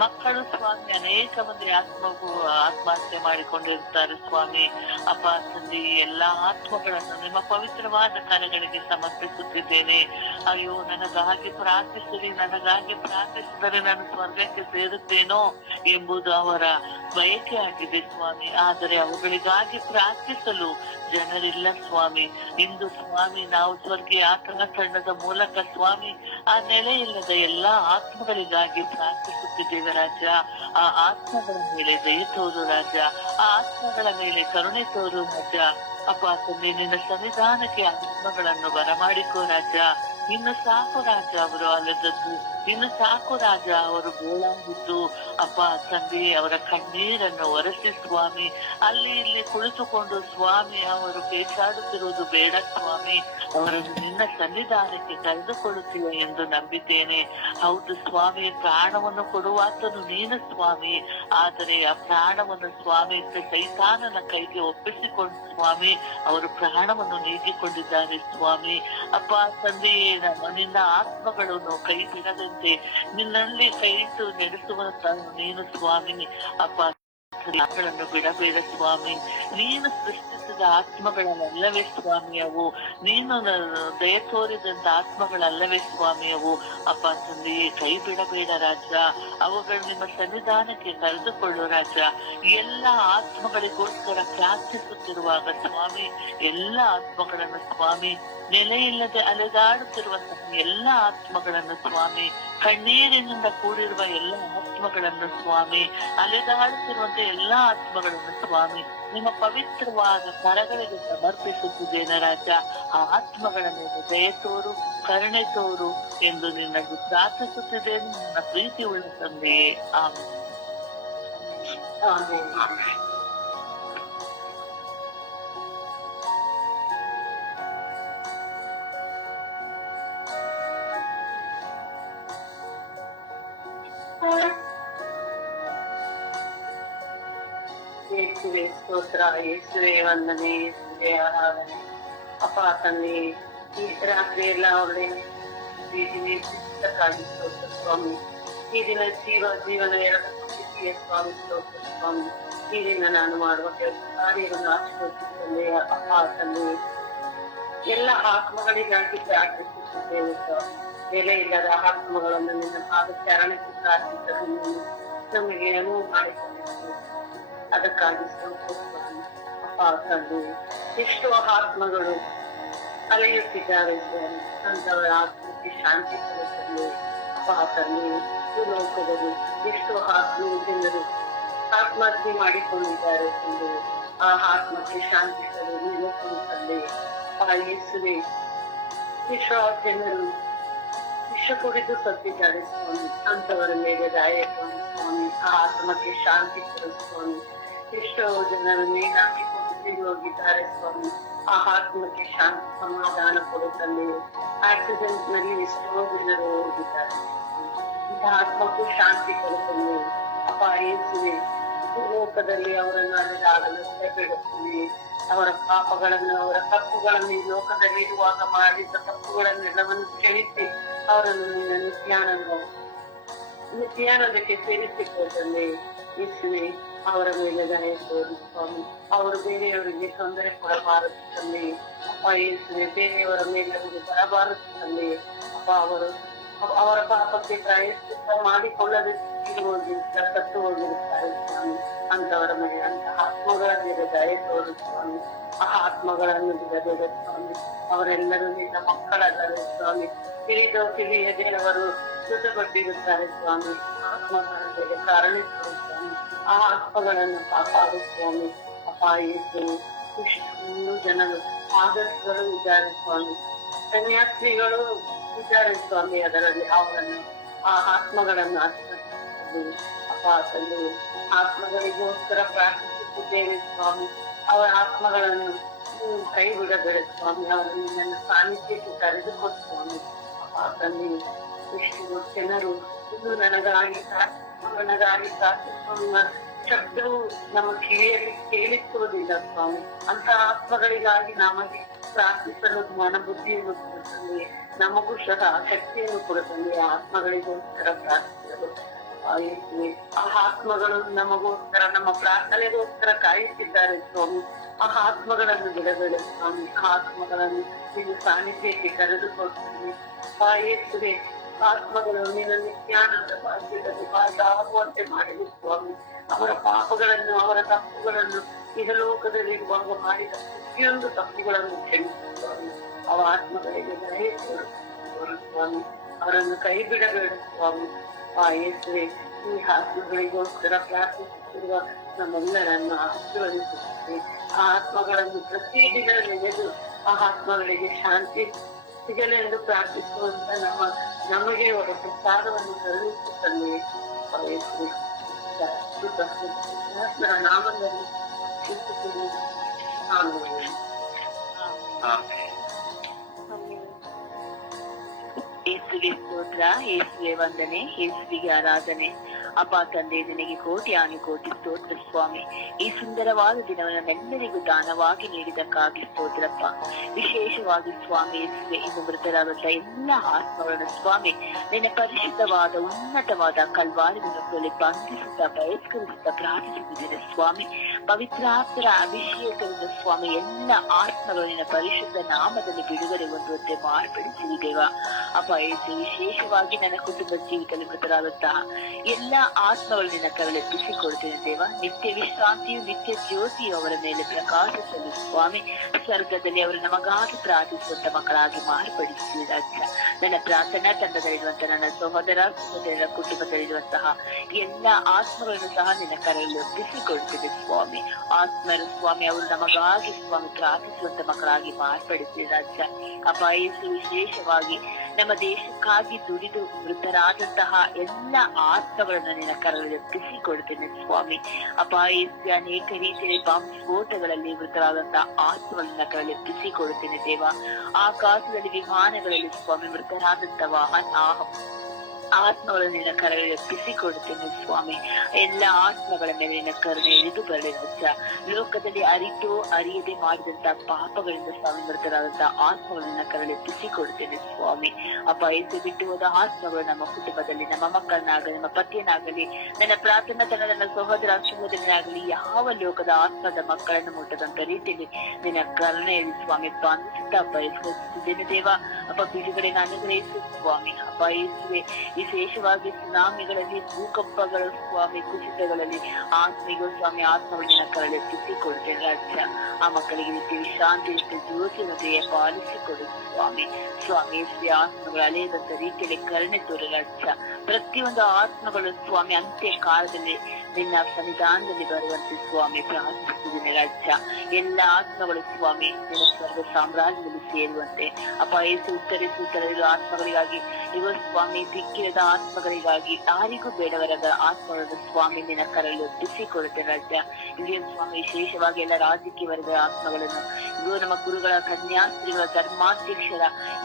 ಮಕ್ಕಳು ಸ್ವಾಮಿ ಅನೇಕ ಮಂದಿ ಆತ್ಮಹತ್ಯೆ ಮಾಡಿಕೊಂಡಿರುತ್ತಾರೆ ಸ್ವಾಮಿ. ಅಪ್ಪ ತಂದೆ ಎಲ್ಲಾ ಆತ್ಮಗಳನ್ನು ನಿಮ್ಮ ಪವಿತ್ರವಾದ ಕರಗಳಿಗೆ ಸಮರ್ಪಿಸುತ್ತಿದ್ದೇನೆ. ಅಯ್ಯೋ, ನನಗಾಗಿ ಪ್ರಾರ್ಥಿಸಿರಿ, ನನಗಾಗಿ ಪ್ರಾರ್ಥಿಸಿದರೆ ನಾನು ಸ್ವರ್ಗಕ್ಕೆ ಸೇರುತ್ತೇನೋ ಎಂಬುದು ಅವರ ಬಯಕೆ ಆಗಿದೆ ಸ್ವಾಮಿ. ಆದರೆ ಅವುಗಳಿಗಾಗಿ ಪ್ರಾರ್ಥಿಸಲು ಜನರಿಲ್ಲ ಸ್ವಾಮಿ. ಇಂದು ಸ್ವಾಮಿ ನಾವು ಸ್ವರ್ಗೀಯ ಆತನ ತಂಡದ ಮೂಲಕ ಸ್ವಾಮಿ ಆ ನೆಲೆ ಇಲ್ಲದ ಎಲ್ಲಾ ಆತ್ಮಗಳಿಗಾಗಿ ಪ್ರಾರ್ಥಿಸುತ್ತಿದ್ದೇವೆ ರಾಜ. ಆ ಆತ್ಮಗಳ ಮೇಲೆ ದಯ ತೋರು ರಾಜ. ಆ ಆತ್ಮಗಳ ಮೇಲೆ ಕರುಣೆ ತೋರು ರಾಜ. ಅಪ್ಪ ತಂದೆ, ನಿನ್ನ ಸನ್ನಿಧಾನಕ್ಕೆ ಆತ್ಮಗಳನ್ನು ಬರಮಾಡಿಕೋ ರಾಜ. ಇನ್ನು ಸಾಕು ರಾಜ ಅವರು ಅಲೆದದ್ದು, ಇನ್ನು ಸಾಕು ರಾಜ ಅವರು ಗೋಳಾಗಿದ್ದು. ಅಪ್ಪ ತಂದೆ, ಅವರ ಕಣ್ಣೀರನ್ನು ಒರೆಸಿ ಸ್ವಾಮಿ. ಅಲ್ಲಿ ಇಲ್ಲಿ ಕುಳಿತುಕೊಂಡು ಸ್ವಾಮಿ ಅವರು ಪೇಚಾಡುತ್ತಿರುವುದು ಬೇಡ ಸ್ವಾಮಿ. ಅವರನ್ನು ನಿನ್ನ ಸನ್ನಿಧಾನಕ್ಕೆ ಕರೆದುಕೊಳ್ಳುತ್ತೀಯ ಎಂದು ನಂಬಿದ್ದೇನೆ. ಹೌದು ಸ್ವಾಮಿ, ಪ್ರಾಣವನ್ನು ಕೊಡುವಾತನು ನೀನು ಸ್ವಾಮಿ. ಆದರೆ ಆ ಪ್ರಾಣವನ್ನು ಸ್ವಾಮಿ ಸೈತಾನನ ಕೈಗೆ ಒಪ್ಪಿಸಿಕೊಂಡು ಸ್ವಾಮಿ ಅವರು ಪ್ರಾಣವನ್ನು ನೀಡಿಕೊಂಡಿದ್ದಾರೆ ಸ್ವಾಮಿ. ಅಪ್ಪ ತಂದೆಯೇ, ನಿನ್ನ ಆತ್ಮಗಳನ್ನು ಕೈ ಬಿಡದಂತೆ ನಿನ್ನಲ್ಲಿ ಕೈ ಇಟ್ಟು ನಡೆಸುವಂತ ನೀನು ಸ್ವಾಮಿ. ಅಪ್ಪ ಆತ್ಮಗಳನ್ನು ಬಿಡಬೇಡ ಸ್ವಾಮಿ. ನೀನು ಸೃಷ್ಟಿಸಿದ ಆತ್ಮಗಳಲ್ಲವೇ ಸ್ವಾಮಿ ಅವು. ನೀನು ದಯ ತೋರಿದಂತ ಆತ್ಮಗಳಲ್ಲವೇ ಸ್ವಾಮಿ ಅವು. ಅಪ್ಪ ತಂದೆಯೇ, ಕೈ ಬಿಡಬೇಡ ರಾಜ. ಅವುಗಳು ನಿಮ್ಮ ಸನ್ನಿಧಾನಕ್ಕೆ ಕರೆದುಕೊಳ್ಳು ರಾಜ. ಎಲ್ಲ ಆತ್ಮಗಳಿಗೋಸ್ಕರ ಪ್ರಾರ್ಥಿಸುತ್ತಿರುವಾಗ ಸ್ವಾಮಿ ಎಲ್ಲ ಆತ್ಮಗಳನ್ನು ಸ್ವಾಮಿ, ನೆಲೆಯಿಲ್ಲದೆ ಅಲೆದಾಡುತ್ತಿರುವಂತಹ ಎಲ್ಲ ಆತ್ಮಗಳನ್ನು ಸ್ವಾಮಿ, ಕಣ್ಣೀರಿನಿಂದ ಕೂಡಿರುವ ಎಲ್ಲ ಆತ್ಮಗಳನ್ನು ಸ್ವಾಮಿ, ಅಲೆದಾಡುತ್ತಿರುವಂತಹ ಎಲ್ಲ ಆತ್ಮಗಳನ್ನು ಸ್ವಾಮಿ ನಿಮ್ಮ ಪವಿತ್ರವಾದ ಕರಗಳಿಗೆ ಸಮರ್ಪಿಸುತ್ತಿದ್ದೇನೆ ರಾಜ. ಆ ಆತ್ಮಗಳ ಮೇಲೆ ದಯ ತೋರು, ಕರುಣೆ ತೋರು ಎಂದು ನಿನ್ನನ್ನು ಪ್ರಾರ್ಥಿಸುತ್ತಿದ್ದೇನೆ ನನ್ನ ಪ್ರೀತಿ ಉಳ್ಳ ತಂದೆಯೇ. ಆಮೆನ್. ಯೇಸುವೆ ಸ್ತೋತ್ರ, ಯೇಸುವೆ ವಂದನೆ, ಯೇಸುವೆ ಆರಾಧನೆ. ಅಪ್ಪ ತಂದೆ, ಈ ರಾತ್ರಿ ಎಲ್ಲ ಒಳ್ಳೆ ಈ ದಿನಕ್ಕಾಗಿ ಸ್ತೋತ್ರ ಸ್ವಾಮಿ. ಈ ದಿನ ಜೀವನ ಎರಡು ಸ್ಥಿತಿಯ ಸ್ವಾಮಿ ಸ್ತೋತ್ರ ಸ್ವಾಮಿ. ಈ ದಿನ ನಾನು ಮಾಡುವ ಕೆಲಸ ಕಾರ್ಯವನ್ನು ಆಶೀರ್ವದಿಸುತ್ತಲೇ ಅಪ್ಪ ತಂದೆ, ಎಲ್ಲ ಆತ್ಮಗಳಿಗಾಗಿ ಪ್ರಾರ್ಥಿಸುತ್ತಿದ್ದೇವೆ ಸ್ವಾಮಿ. ಬೆಲೆ ಇಲ್ಲದ ಆತ್ಮಗಳನ್ನು ನಿನ್ನ ಪಾದಚಾರಣಕ್ಕೆ ಪ್ರಾರ್ಥಿಸಲು ನಮಗೆ ಅನುವು ಮಾಡಿಕೊಂಡಿದ್ದೇವೆ. ಅದಕ್ಕಾಗಿ ಸ್ತೋತ್ರ ಸ್ವಾಮಿ. ಅಪ್ಪ ತಂದೆ, ಎಷ್ಟೋ ಆತ್ಮಗಳು ಅಲೆಯುತ್ತಿದ್ದಾರೆ ಸ್ವಾಮಿ. ಅಂತವರ ಆತ್ಮಕ್ಕೆ ಶಾಂತಿ ಕೊಡುತ್ತಲೇ ಅಪ್ಪ ತಂದೆ, ಈ ಲೋಕದಲ್ಲಿ ಎಷ್ಟೋ ಜನರು ಆತ್ಮಹತ್ಯೆ ಮಾಡಿಕೊಂಡಿದ್ದಾರೆ ತಂದೆ. ಆ ಆತ್ಮಕ್ಕೆ ಶಾಂತಿ ಕೊಡಲು ತಂದೆ. ಆ ಯೇಸುವೆ, ಎಷ್ಟೋ ಜನರು ವಿಷ ಕುಡಿದು ಸತ್ತಿದ್ದಾರೆ ಸ್ವಾಮಿ. ಅಂತವರ ಮೇಲೆ ದಯೆ ತೋರಿ ಸ್ವಾಮಿ. ಆ ಆತ್ಮಕ್ಕೆ ಶಾಂತಿ ಕೊಡು ಸ್ವಾಮಿ. ಎಷ್ಟೋ ಜನರು ನೇಣಾಕಿಕೊಂಡು ಹೋಗಿದ್ದಾರೆ ಸ್ವಾಮಿ. ಆ ಆತ್ಮಕ್ಕೆ ಶಾಂತಿ ಸಮಾಧಾನ ಕೊಡುತ್ತಲೇ. ಆಕ್ಸಿಡೆಂಟ್ ನಲ್ಲಿ ಎಷ್ಟೋ ಜನರು ಹೋಗಿದ್ದಾರೆ. ಇಂಥ ಆತ್ಮಕ್ಕೂ ಶಾಂತಿ ಕೊಡುತ್ತಲೇ ಅಪ್ಪ ಯೇಸುವೆ, ಲೋಕದಲ್ಲಿ ಅವರನ್ನು ಅಲೆದಾಡಲು ಬಿಡುತ್ತಲೇ. ಅವರ ಪಾಪಗಳನ್ನು, ಅವರ ತಪ್ಪುಗಳನ್ನು, ಈ ಲೋಕದಲ್ಲಿ ಇರುವಾಗ ಮಾಡಿದ ತಪ್ಪುಗಳನ್ನೆಲ್ಲವನ್ನು ಕ್ಷಮಿಸಿ ಅವರನ್ನು ನಿತ್ಯಾನಂದಕ್ಕೆ ಸೇರಿಸಿಕೊಳ್ಳಲಿ. ಯೇಸುವೆ, ಅವರ ಮೇಲೆ ದಯೆ ತೋರಿ ಸ್ವಾಮಿ. ಅವರು ಬೇರೆಯವರಿಗೆ ತೊಂದರೆ ಕೊಡಬಾರದು ತಂದೆ. ಅಪ್ಪ ಯೇಸುವೆ, ಬೇರೆಯವರ ಮೇಲೆ ಅವರಿಗೆ ಬರಬಾರದು ತಂದೆ. ಅಪ್ಪ ಅವರ ಪಾಪಕ್ಕೆ ಪ್ರಾಯಶ್ಚಿತ್ತ ಮಾಡಿಕೊಳ್ಳದೆ ಸತ್ತು ಹೋಗಿರುತ್ತಾರೆ ಸ್ವಾಮಿ. ಅಂತವರ ಮೇಲೆ, ಅಂತ ಆತ್ಮಗಳ ಮೇಲೆ ದಯೆ ತೋರಿ ಸ್ವಾಮಿ. ಆ ಆತ್ಮಗಳನ್ನು ಬಿಡಬೇಡ ಸ್ವಾಮಿ. ಅವರೆಲ್ಲರೂ ನಿನ್ನ ಮಕ್ಕಳಲ್ಲವೇ ಸ್ವಾಮಿ. ತಿಳಿಯದೆ ಅವರು ಮೃತಪಟ್ಟಿರುತ್ತಾರೆ ಸ್ವಾಮಿ. ಆತ್ಮಗಳಿಗೆ ಕಾರಣಿಸುವ ಸ್ವಾಮಿ. ಆ ಆತ್ಮಗಳನ್ನು ಕಾಪಾಡು ಸ್ವಾಮಿ. ಅಪ್ಪ ಯೇಸು, ಇಷ್ಟು ಜನರು ಆದರ್ಶಗಳು ಇದ್ದಾರೆ ಸ್ವಾಮಿ. ಸನ್ಯಾಸಿಗಳು ಇದ್ದಾರೆ ಸ್ವಾಮಿ. ಅದರಲ್ಲಿ ಅವರನ್ನು, ಆ ಆತ್ಮಗಳನ್ನು ಆಶೀರ್ವದಿಸುತ್ತೇವೆ ಅಪ್ಪ ತಂದೆ. ಆತ್ಮಗಳಿಗೋಸ್ಕರ ಪ್ರಾರ್ಥಿಸುತ್ತಿದ್ದೇವೆ ಸ್ವಾಮಿ. ಅವರ ಆತ್ಮಗಳನ್ನು ಕೈ ಬಿಡಬೇಡ ಸ್ವಾಮಿ. ಅವರನ್ನು ನನ್ನ ಸಾನ್ನಿಧ್ಯಕ್ಕೆ ಕರೆದುಕೊಟ್ಟು ಸ್ವಾಮಿ. ಅಪ್ಪ ತಂದೆ, ಇಷ್ಟು ಜನರು ಇದು ನನಗಾಗಿ ಪ್ರಾರ್ಥಿಸುವ ಶಬ್ದವು ನಮ್ಮ ಕಿವಿಯಲ್ಲಿ ಕೇಳಿಸುವುದಿಲ್ಲ ಸ್ವಾಮಿ. ಅಂತ ಆತ್ಮಗಳಿಗಾಗಿ ನಮಗೆ ಪ್ರಾರ್ಥಿಸಲು ಮನಬುದ್ಧಿಯನ್ನು ಕೊಡುತ್ತದೆ. ನಮಗೂ ಸಹ ಶಕ್ತಿಯನ್ನು ಕೊಡುತ್ತದೆ ಆತ್ಮಗಳಿಗೋಸ್ಕರ ಪ್ರಾರ್ಥಿಸಲು. ಆ ಆತ್ಮಗಳು ನಮಗೋಸ್ಕರ, ನಮ್ಮ ಪ್ರಾರ್ಥನೆಗೋಸ್ಕರ ಕಾಯುತ್ತಿದ್ದಾರೆ ಸ್ವಾಮಿ. ಆ ಆತ್ಮಗಳನ್ನು ಬಿಡಬೇಡ ಸ್ವಾಮಿ. ಆ ಆತ್ಮಗಳನ್ನು ನೀವು ಸಾನ್ನಿಧ್ಯಕ್ಕೆ ಕರೆದುಕೊಳ್ತೀವಿ. ಯೇಸುವೆ, ಆತ್ಮಗಳು ನಿನ್ನ ನಿತ್ಯಾನಂದ ಭಾಗ್ಯದಲ್ಲಿ ಭಾಗವಾಗುವಂತೆ ಮಾಡಿದ ಸ್ವಾಮಿ. ಅವರ ಪಾಪಗಳನ್ನು, ಅವರ ತಪ್ಪುಗಳನ್ನು, ಇಹಲೋಕದಲ್ಲಿರುವಾಗ ಮಾಡಿದ ಪ್ರತಿಯೊಂದು ತಪ್ಪುಗಳನ್ನು ಕ್ಷಮಿಸು ಸ್ವಾಮಿ. ಅವ ಆತ್ಮಗಳಿಗೆ ದಯೆ ತೋರು ಸ್ವಾಮಿ. ಅವರನ್ನು ಕೈ ಬಿಡಬೇಡ ಸ್ವಾಮಿ. ಯೇಸುವೆ, ಈ ಆತ್ಮಗಳಿಗೋಸ್ಕರ ಪ್ರಾರ್ಥಿಸುತ್ತಿರುವ ನಮ್ಮೆಲ್ಲರನ್ನು ಆಶೀರ್ವದಿಸುತ್ತೇವೆ. ಆ ಆತ್ಮಗಳನ್ನು ಪ್ರತಿದಿನ ನೆನೆದು ಆ ಆತ್ಮಗಳಿಗೆ ಶಾಂತಿ ಸಿಗಲೆಂದು ಪ್ರಾರ್ಥಿಸುವಂತ ನಮಗೆ ಅವರ ಪ್ರಸಾದವನ್ನು ಕರುಣಿಸುತ್ತಲೇ ನಾಮದಲ್ಲಿ ಯೇಸುವೆ ಸ್ತೋತ್ರ, ಯೇಸುವೆ ವಂದನೆ, ಯೇಸುವಿಗೆ ಆರಾಧನೆ. ಅಪ್ಪ ತಂದೆ, ನಿನಗೆ ಕೋಟಿ ಕೋಟಿ ಸ್ತೋತ್ರ ಸ್ವಾಮಿ. ಈ ಸುಂದರವಾದ ದಿನವನ್ನು ನಮ್ಮೆಲ್ಲರಿಗೂ ದಾನವಾಗಿ ನೀಡಿದಕ್ಕಾಗಿ ಸ್ತೋತ್ರಪ್ಪ. ವಿಶೇಷವಾಗಿ ಸ್ವಾಮಿ ಯೇಸುವೆ, ಇನ್ನು ಮೃತರಾದಂತ ಎಲ್ಲ ಆತ್ಮಗಳನ್ನು ಸ್ವಾಮಿ ನಿನ್ನ ಪರಿಶುದ್ಧವಾದ ಉನ್ನತವಾದ ಕಲ್ವಾರಿ ದಿನದಲ್ಲಿ ಬಂಧಿಸುತ್ತಾ ಬಯಸ್ಕರಿಸುತ್ತಾ ಪ್ರಾರ್ಥಿಸುತ್ತಿದ್ದೇನೆ ಸ್ವಾಮಿ. ಪವಿತ್ರಾತ್ಮರ ಅಭಿಷೇಕದಿಂದ ಸ್ವಾಮಿ ಎಲ್ಲ ಆತ್ಮಗಳು ನಿನ್ನ ಪರಿಶುದ್ಧ ನಾಮದಲ್ಲಿ ಬಿಡುಗಡೆ ಹೊಂದುವಂತೆ ಮಾರ್ಪಡಿಸಿದ್ದೇವ ಅಪ್ಪ ಯೇಸು. ವಿಶೇಷವಾಗಿ ನನ್ನ ಕುಟುಂಬ ಜೀವಿತದಲ್ಲಿ ಮೃತರಾದಂತಹ ಎಲ್ಲ ಆತ್ಮಗಳು ನಿನ್ನ ಕರಳೆತ್ತಿಸಿಕೊಳ್ತೇನೆ ದೇವ. ನಿತ್ಯ ವಿಶ್ರಾಂತಿಯು, ನಿತ್ಯ ಜ್ಯೋತಿಯು ಅವರ ಮೇಲೆ ಪ್ರಕಾಶಿಸಲು ಸ್ವಾಮಿ. ಸ್ವರ್ಗದಲ್ಲಿ ಅವರು ನಮಗಾಗಿ ಪ್ರಾರ್ಥಿಸುವಂತ ಮಕ್ಕಳಾಗಿ ಮಾರ್ಪಡಿಸಿ ರಾಜ್ಯ. ನನ್ನ ಪ್ರಾರ್ಥನಾ ತಂಡದಲ್ಲಿರುವಂತಹ ನನ್ನ ಸಹೋದರರ ಕುಟುಂಬದಲ್ಲಿರುವಂತಹ ಎಲ್ಲ ಆತ್ಮಗಳನ್ನು ಸಹ ನಿನ್ನ ಕರೆಯಲ್ಲಿ ಒಪ್ಪಿಸಿಕೊಳ್ತೇವೆ ಸ್ವಾಮಿ. ಆತ್ಮರು ಸ್ವಾಮಿ, ಅವರು ನಮಗಾಗಿ ಸ್ವಾಮಿ ಪ್ರಾರ್ಥಿಸುವಂತ ಮಕ್ಕಳಾಗಿ ಮಾರ್ಪಡಿಸಿ ರಾಜ್ಯ. ಅಪಾಯಿಸು ವಿಶೇಷವಾಗಿ ನಮ್ಮ ದೇಶಕ್ಕಾಗಿ ದುಡಿದು ಮೃತರಾದಂತಹ ಎಲ್ಲ ಆತ್ಮಗಳನ್ನು ನಿನ್ನ ಕರಗಳಲ್ಲಿ ಒಪ್ಪಿಸಿಕೊಳ್ತೇನೆ ಸ್ವಾಮಿ. ಅಪಾಯಿಸಿ ಅನೇಕ ರೀತಿಯ ಬಾಂಬ್ ಸ್ಫೋಟಗಳಲ್ಲಿ ಮೃತರಾದಂತಹ ಆತ್ಮಗಳನ್ನ ಕರಗಳಲ್ಲಿ ಒಪ್ಪಿಸಿಕೊಳ್ತೇನೆ ದೇವ. ಆಕಾಶದಲ್ಲಿ ವಿಮಾನಗಳಲ್ಲಿ ಸ್ವಾಮಿ ಮೃತರಾದಂತಹ ಆತ್ಮಗಳು ನಿನ್ನ ಕರಗಳಿಗೆ ಒಪ್ಪಿಸಿಕೊಡುತ್ತೇನೆ ಸ್ವಾಮಿ. ಎಲ್ಲ ಆತ್ಮಗಳ ಮೇಲೆ ನಿನ್ನ ಕರುಣೆ ಇಳಿದು ಬರಲಿ ರಾಜ. ಲೋಕದಲ್ಲಿ ಅರಿತು ಅರಿಯದೆ ಮಾಡಿದಂತ ಪಾಪಗಳಿಂದ ಸ್ವಾಮಿ ಮೃತರಾದಂತಹ ಆತ್ಮಗಳು ನಿನ್ನ ಕರಗಳಿಗೆ ಒಪ್ಪಿಸಿಕೊಡುತ್ತೇನೆ ಸ್ವಾಮಿ. ಅಪ್ಪ, ಏಸು ಬಿಟ್ಟು ಹೋದ ಆತ್ಮಗಳು ನಮ್ಮ ಕುಟುಂಬದಲ್ಲಿ, ನಮ್ಮ ಮಕ್ಕಳನ್ನಾಗಲಿ, ನಮ್ಮ ಪತಿಯನ್ನಾಗಲಿ, ನನ್ನ ಪ್ರಾರ್ಥನಾ ತಂಡ, ನನ್ನ ಸಹೋದರ ಸಹೋದರನಾಗಲಿ, ಯಾವ ಲೋಕದ ಆತ್ಮದ ಮಕ್ಕಳನ್ನು ಮುಟ್ಟದಂತ ರೀತಿಯಲ್ಲಿ ನಿನ್ನ ಕರುಣೆಯಲ್ಲಿ ಸ್ವಾಮಿ ಬಂಧಿಸುತ್ತಾ ಬಯಸುತ್ತಿದ್ದೇನೆ ದೇವ. ಅಪ್ಪ, ಬಿಡುಗಡೆಯನ್ನು ಅನುಗ್ರಹಿಸು ಸ್ವಾಮಿ. ಅಪ್ಪ ಯೇಸುವೆ, ವಿಶೇಷವಾಗಿ ಸುನಾಮಿಗಳಲ್ಲಿ, ಭೂಕಂಪಗಳು ಸ್ವಾಮಿ, ಕುಸಿತಗಳಲ್ಲಿ ಆತ್ಮಿಗೂ ಸ್ವಾಮಿ ಆತ್ಮಗಳಿನ ಕರಳೆತ್ತಿಸಿಕೊಳ್ತೇನೆ ರಾಜ್ಯ. ಆ ಮಕ್ಕಳಿಗೆ ನಿತ್ಯ ವಿಶ್ರಾಂತಿ, ನಿತ್ಯ ಜ್ಯೋತಿಯ ಪಾಲಿಸಿಕೊಡು ಸ್ವಾಮಿ. ಸ್ವಾಮಿ ಯೇಸುವೆ, ಆತ್ಮಗಳು ಅಲೆಯದಂತ ರೀತಿಯಲ್ಲಿ ಕರುಣೆ ತೋರಿ ರಾಜ್ಯ. ಪ್ರತಿಯೊಂದು ಆತ್ಮಗಳು ಸ್ವಾಮಿ ಅಂತ್ಯ ಕಾಲದಲ್ಲಿ ನಿನ್ನ ಸನ್ನಿಧಾನದಲ್ಲಿ ಬರುವಂತೆ ಸ್ವಾಮಿ ಪ್ರಾರ್ಥಿಸುತ್ತಿದ್ದೇನೆ ರಾಜ್ಯ. ಎಲ್ಲ ಆತ್ಮಗಳು ಸ್ವಾಮಿ ನಿನ್ನ ಸ್ವರ್ಗ ಸಾಮ್ರಾಜ್ಯದಲ್ಲಿ ಸೇರುವಂತೆ ಅಪ್ಪ ಯೇಸು ಉತ್ತರಿಸುತ್ತಿರುವ ಆತ್ಮಗಳಿಗಾಗಿ, ಇವ ಸ್ವಾಮಿ ದಿಕ್ಕಿರದ ಆತ್ಮಗಳಿಗಾಗಿ, ಯಾರಿಗೂ ಬೇಡವರಾದ ಆತ್ಮಗಳನ್ನು ಸ್ವಾಮಿ ನಿನ್ನ ಕರದಲ್ಲಿ ಒಪ್ಪಿಸಿಕೊಡುತ್ತೇನೆ ರಾಜ್ಯ. ಇದೇ ಸ್ವಾಮಿ ವಿಶೇಷವಾಗಿ ಎಲ್ಲ ರಾಜಕೀಯ ವರ್ಗದ ಆತ್ಮಗಳನ್ನು, ಇವು ನಮ್ಮ ಗುರುಗಳ, ಕನ್ಯಾಸ್ತ್ರೀಗಳ, ಧರ್ಮಾಧ್ಯಕ್ಷರ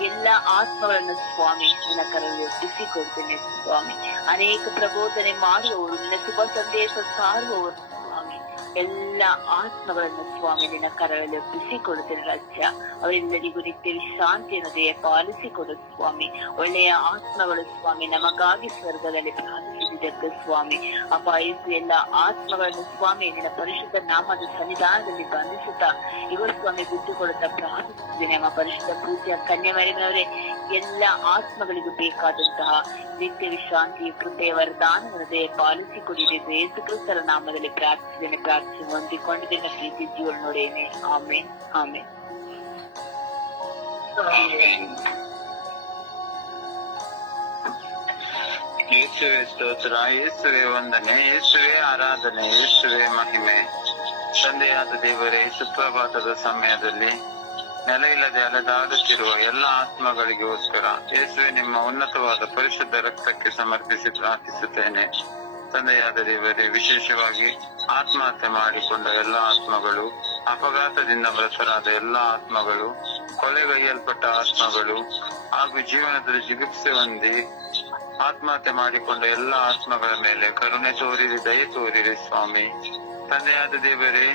ಎಲ್ಲ ಆತ್ಮಗಳನ್ನು ಸ್ವಾಮಿ ನಿನ್ನ ಕರದಲ್ಲಿ ಒಪ್ಪಿಸಿಕೊಡ್ತೇನೆ ಸ್ವಾಮಿ. ಅನೇಕ ಪ್ರಬೋಧನೆ ಮಾಡುವವರು, ನಿನ್ನ ಶುಭ ಸಂದೇಶ ಸಾರುವವರು ಸ್ವಾಮಿ, ಎಲ್ಲ ಆತ್ಮಗಳನ್ನು ಸ್ವಾಮಿ ನಿನ್ನ ಕರಗಳಲ್ಲಿ ಒಪ್ಪಿಸಿಕೊಡುತ್ತೇನೆ ರಾಜ್ಯ. ಅವರೆಲ್ಲರಿಗೂ ನಿತ್ಯ ವಿಶ್ರಾಂತಿಯನ್ನು ದಯ ಪಾಲಿಸಿಕೊಡು ಸ್ವಾಮಿ. ಒಳ್ಳೆಯ ಆತ್ಮಗಳು ಸ್ವಾಮಿ ನಮಗಾಗಿ ಸ್ವರ್ಗದಲ್ಲಿ ಪ್ರಾರ್ಥಿಸಿದ್ದಕ್ಕೆ ಸ್ವಾಮಿ. ಅಪಾಯಿಸು ಎಲ್ಲ ಆತ್ಮಗಳನ್ನು ಸ್ವಾಮಿ ನಿನ್ನ ಪರಿಶುದ್ಧ ನಾಮದ ಸನ್ನಿಧಾನದಲ್ಲಿ ಬಂಧಿಸುತ್ತಾ ಇವರು ಸ್ವಾಮಿ ಬಿಟ್ಟುಕೊಡುತ್ತಾ ಪ್ರಾರ್ಥಿಸುತ್ತೇನೆ. ನಮ್ಮ ಪರಿಶುದ್ಧ ಪೂಜ್ಯ ಕನ್ಯಾಮರಿಯವರೇ, ಎಲ್ಲ ಆತ್ಮಗಳಿಗೂ ಬೇಕಾದಂತಹ ನಿತ್ಯ ವಿಶ್ರಾಂತಿ, ಕೃಪೆಯ ವರದಾನವನ್ನು ದಯ ಪಾಲಿಸಿಕೊಡಿದೆ. ಯೇಸು ಕ್ರಿಸ್ತರ ನಾಮದಲ್ಲಿ ಪ್ರಾರ್ಥಿಸಿದ್ದೇನೆ, ಪ್ರಾರ್ಥನೆ ಹೊಂದಿಕೊಂಡಿದ್ದೇನೆ, ಪ್ರೀತಿ ಜೀವನ ನೋಡೇನೆ. ಆಮೇನ್, ಆಮೇನ್. ಯೇಸುವೆ ಸ್ತೋತ್ರ, ಯೇಸುವೆ ವಂದನೆ, ಯೇಸುವೆ ಆರಾಧನೆ, ಯೇಸುವೆ ಮಹಿಮೆ. ತಂದೆಯಾದ ದೇವರೇ, ಸುಪ್ರಭಾತದ ಸಮಯದಲ್ಲಿ ನೆಲೆ ಇಲ್ಲದೆ ಅಲೆದಾಡುತ್ತಿರುವ ಎಲ್ಲ ಆತ್ಮಗಳಿಗೋಸ್ಕರ ಯೇಸುವೆ ನಿಮ್ಮ ಉನ್ನತವಾದ ಪರಿಶುದ್ಧ ರಕ್ತಕ್ಕೆ ಸಮರ್ಪಿಸಿ ಪ್ರಾರ್ಥಿಸುತ್ತೇನೆ. ತಂದೆಯಾದ ದೇವರೇ, ವಿಶೇಷವಾಗಿ ಆತ್ಮಹತ್ಯೆ ಮಾಡಿಕೊಂಡ ಎಲ್ಲ ಆತ್ಮಗಳು, ಅಪಘಾತದಿಂದ ಮೃತರಾದ ಎಲ್ಲ ಆತ್ಮಗಳು, ಕೊಲೆಗೈಯಲ್ಪಟ್ಟ ಆತ್ಮಗಳು ಹಾಗೂ ಜೀವನದಲ್ಲಿ ಜಿಗುಪ್ಸೆ ಹೊಂದಿ ಆತ್ಮಹತ್ಯೆ ಮಾಡಿಕೊಂಡ ಎಲ್ಲ ಆತ್ಮಗಳ ಮೇಲೆ ಕರುಣೆ ತೋರಿರಿ, ದಯೆ ತೋರಿರಿ ಸ್ವಾಮಿ. ತಂದೆಯಾದ ದೇವರೇ,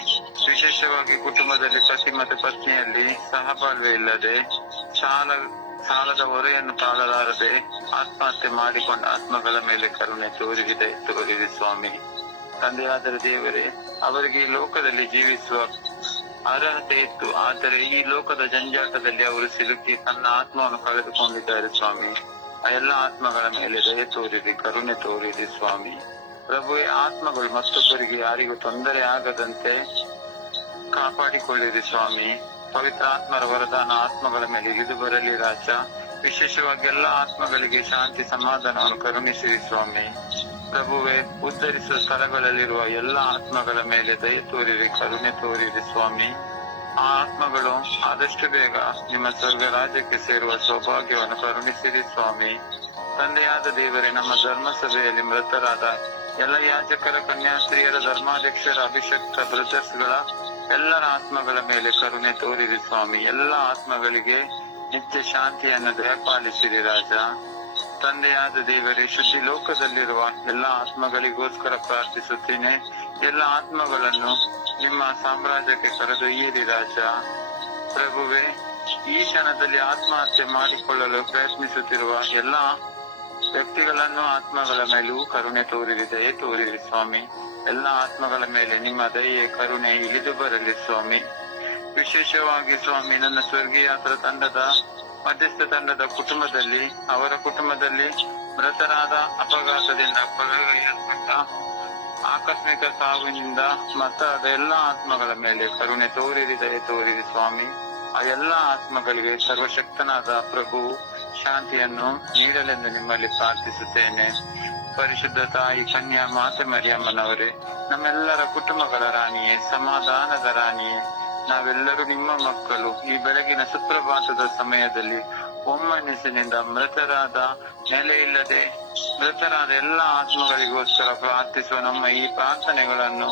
ವಿಶೇಷವಾಗಿ ಕುಟುಂಬದಲ್ಲಿ ಪತಿ ಮತ್ತು ಪತ್ನಿಯಲ್ಲಿ ಸಹಬಾಳ್ವೆ ಇಲ್ಲದೆ ಸಾಲದ ಹೊರೆಯನ್ನು ತಾಳಲಾರದೆ ಆತ್ಮಹತ್ಯೆ ಮಾಡಿಕೊಂಡ ಆತ್ಮಗಳ ಮೇಲೆ ಕರುಣೆ ತೋರಿರಿ ಸ್ವಾಮಿ. ತಂದೆಯಾದ ದೇವರೇ, ಅವರಿಗೆ ಈ ಲೋಕದಲ್ಲಿ ಜೀವಿಸುವ ಅರ್ಹತೆ ಇತ್ತು, ಆದರೆ ಈ ಲೋಕದ ಜಂಜಾಟದಲ್ಲಿ ಅವರು ಸಿಲುಕಿ ತನ್ನ ಆತ್ಮವನ್ನು ಕಳೆದುಕೊಂಡಿದ್ದಾರೆ ಸ್ವಾಮಿ. ಆ ಎಲ್ಲ ಆತ್ಮಗಳ ಮೇಲೆ ದಯೆ ತೋರಿರಿ, ಕರುಣೆ ತೋರಿರಿ ಸ್ವಾಮಿ. ಪ್ರಭುವೇ, ಆತ್ಮಗಳು ಮತ್ತೊಬ್ಬರಿಗೆ ಯಾರಿಗೂ ತೊಂದರೆ ಆಗದಂತೆ ಕಾಪಾಡಿಕೊಳ್ಳಿರಿ ಸ್ವಾಮಿ. ಪವಿತ್ರ ಆತ್ಮರ ವರದಾನ ಆತ್ಮಗಳ ಮೇಲೆ ಇಳಿದು ಬರಲಿ ರಾಜ. ವಿಶೇಷವಾಗಿ ಎಲ್ಲ ಆತ್ಮಗಳಿಗೆ ಶಾಂತಿ ಸಮಾಧಾನವನ್ನು ಕರುಣಿಸಿರಿ ಸ್ವಾಮಿ. ಪ್ರಭುವೇ, ಉದ್ಧರಿಸುವ ಸ್ಥಳಗಳಲ್ಲಿರುವ ಎಲ್ಲ ಆತ್ಮಗಳ ಮೇಲೆ ದಯೆ ತೋರಿರಿ, ಕರುಣೆ ತೋರಿರಿ ಸ್ವಾಮಿ. ಆ ಆತ್ಮಗಳು ಆದಷ್ಟು ಬೇಗ ನಿಮ್ಮ ಸ್ವರ್ಗ ರಾಜ್ಯಕ್ಕೆ ಸೇರುವ ಸೌಭಾಗ್ಯವನ್ನು ಕರುಣಿಸಿರಿ ಸ್ವಾಮಿ. ತಂದೆಯಾದ ದೇವರೇ, ನಮ್ಮ ಧರ್ಮಸಭೆಯಲ್ಲಿ ಮೃತರಾದ ಎಲ್ಲ ಯಾಜಕರ, ಕನ್ಯಾಸ್ತ್ರೀಯರ, ಧರ್ಮಾಧ್ಯಕ್ಷರ, ಅಭಿಷಕ್ತ ಬ್ರದರ್ಸ್ಗಳ ಎಲ್ಲರ ಆತ್ಮಗಳ ಮೇಲೆ ಕರುಣೆ ತೋರಿರಿ ಸ್ವಾಮಿ. ಎಲ್ಲ ಆತ್ಮಗಳಿಗೆ ನಿತ್ಯ ಶಾಂತಿಯನ್ನು ದಯಪಾಲಿಸಿರಿ ರಾಜ. ತಂದೆಯಾದ ದೇವರೇ, ಶುದ್ಧಿ ಲೋಕದಲ್ಲಿರುವ ಎಲ್ಲ ಆತ್ಮಗಳಿಗೋಸ್ಕರ ಪ್ರಾರ್ಥಿಸುತ್ತೇನೆ. ಎಲ್ಲ ಆತ್ಮಗಳನ್ನು ನಿಮ್ಮ ಸಾಮ್ರಾಜ್ಯಕ್ಕೆ ಕರೆದೊಯ್ಯಿರಿ ರಾಜ. ಪ್ರಭುವೇ, ಈ ಕ್ಷಣದಲ್ಲಿ ಆತ್ಮಹತ್ಯೆ ಮಾಡಿಕೊಳ್ಳಲು ಪ್ರಯತ್ನಿಸುತ್ತಿರುವ ಎಲ್ಲ ವ್ಯಕ್ತಿಗಳನ್ನು, ಆತ್ಮಗಳ ಮೇಲೂ ಕರುಣೆ ತೋರಿರಿ, ದಯೆ ತೋರಿರಿ ಸ್ವಾಮಿ. ಎಲ್ಲ ಆತ್ಮಗಳ ಮೇಲೆ ನಿಮ್ಮ ದಯೆ, ಕರುಣೆ ಇಳಿದು ಬರಲಿ ಸ್ವಾಮಿ. ವಿಶೇಷವಾಗಿ ಸ್ವಾಮಿ, ನನ್ನ ಸ್ವರ್ಗೀಯಾತ್ರ ತಂಡದ ಮಧ್ಯಸ್ಥ ತಂಡದ ಕುಟುಂಬದಲ್ಲಿ, ಅವರ ಕುಟುಂಬದಲ್ಲಿ ಮೃತರಾದ ಅಪಘಾತದಿಂದ ಕೊಲೆಗೈಯಲ್ಪಟ್ಟ ಆಕಸ್ಮಿಕ ಸಾವಿನಿಂದ ಮತ್ತಾದ ಎಲ್ಲ ಆತ್ಮಗಳ ಮೇಲೆ ಕರುಣೆ ತೋರಿರಿ, ದಯೆ ತೋರಿರಿ ಸ್ವಾಮಿ. ಆ ಎಲ್ಲ ಆತ್ಮಗಳಿಗೆ ಸರ್ವಶಕ್ತನಾದ ಪ್ರಭು ಶಾಂತಿಯನ್ನು ನೀಡಲೆಂದು ನಿಮ್ಮಲ್ಲಿ ಪ್ರಾರ್ಥಿಸುತ್ತೇನೆ. ಪರಿಶುದ್ಧ ತಾಯಿ ಕನ್ಯಾ ಮಾತೆ ಮರಿಯಮ್ಮನವರೇ, ನಮ್ಮೆಲ್ಲರ ಕುಟುಂಬಗಳ ರಾಣಿಯೇ, ಸಮಾಧಾನದ ರಾಣಿಯೇ, ನಾವೆಲ್ಲರೂ ನಿಮ್ಮ ಮಕ್ಕಳು. ಈ ಬೆಳಗಿನ ಸುಪ್ರಭಾತದ ಸಮಯದಲ್ಲಿ ಒಮ್ಮನಸ್ಸಿನಿಂದ ಮೃತರಾದ, ನೆಲೆ ಇಲ್ಲದೆ ಮೃತರಾದ ಎಲ್ಲ ಆತ್ಮಗಳಿಗೋಸ್ಕರ ಪ್ರಾರ್ಥಿಸುವ ನಮ್ಮ ಈ ಪ್ರಾರ್ಥನೆಗಳನ್ನು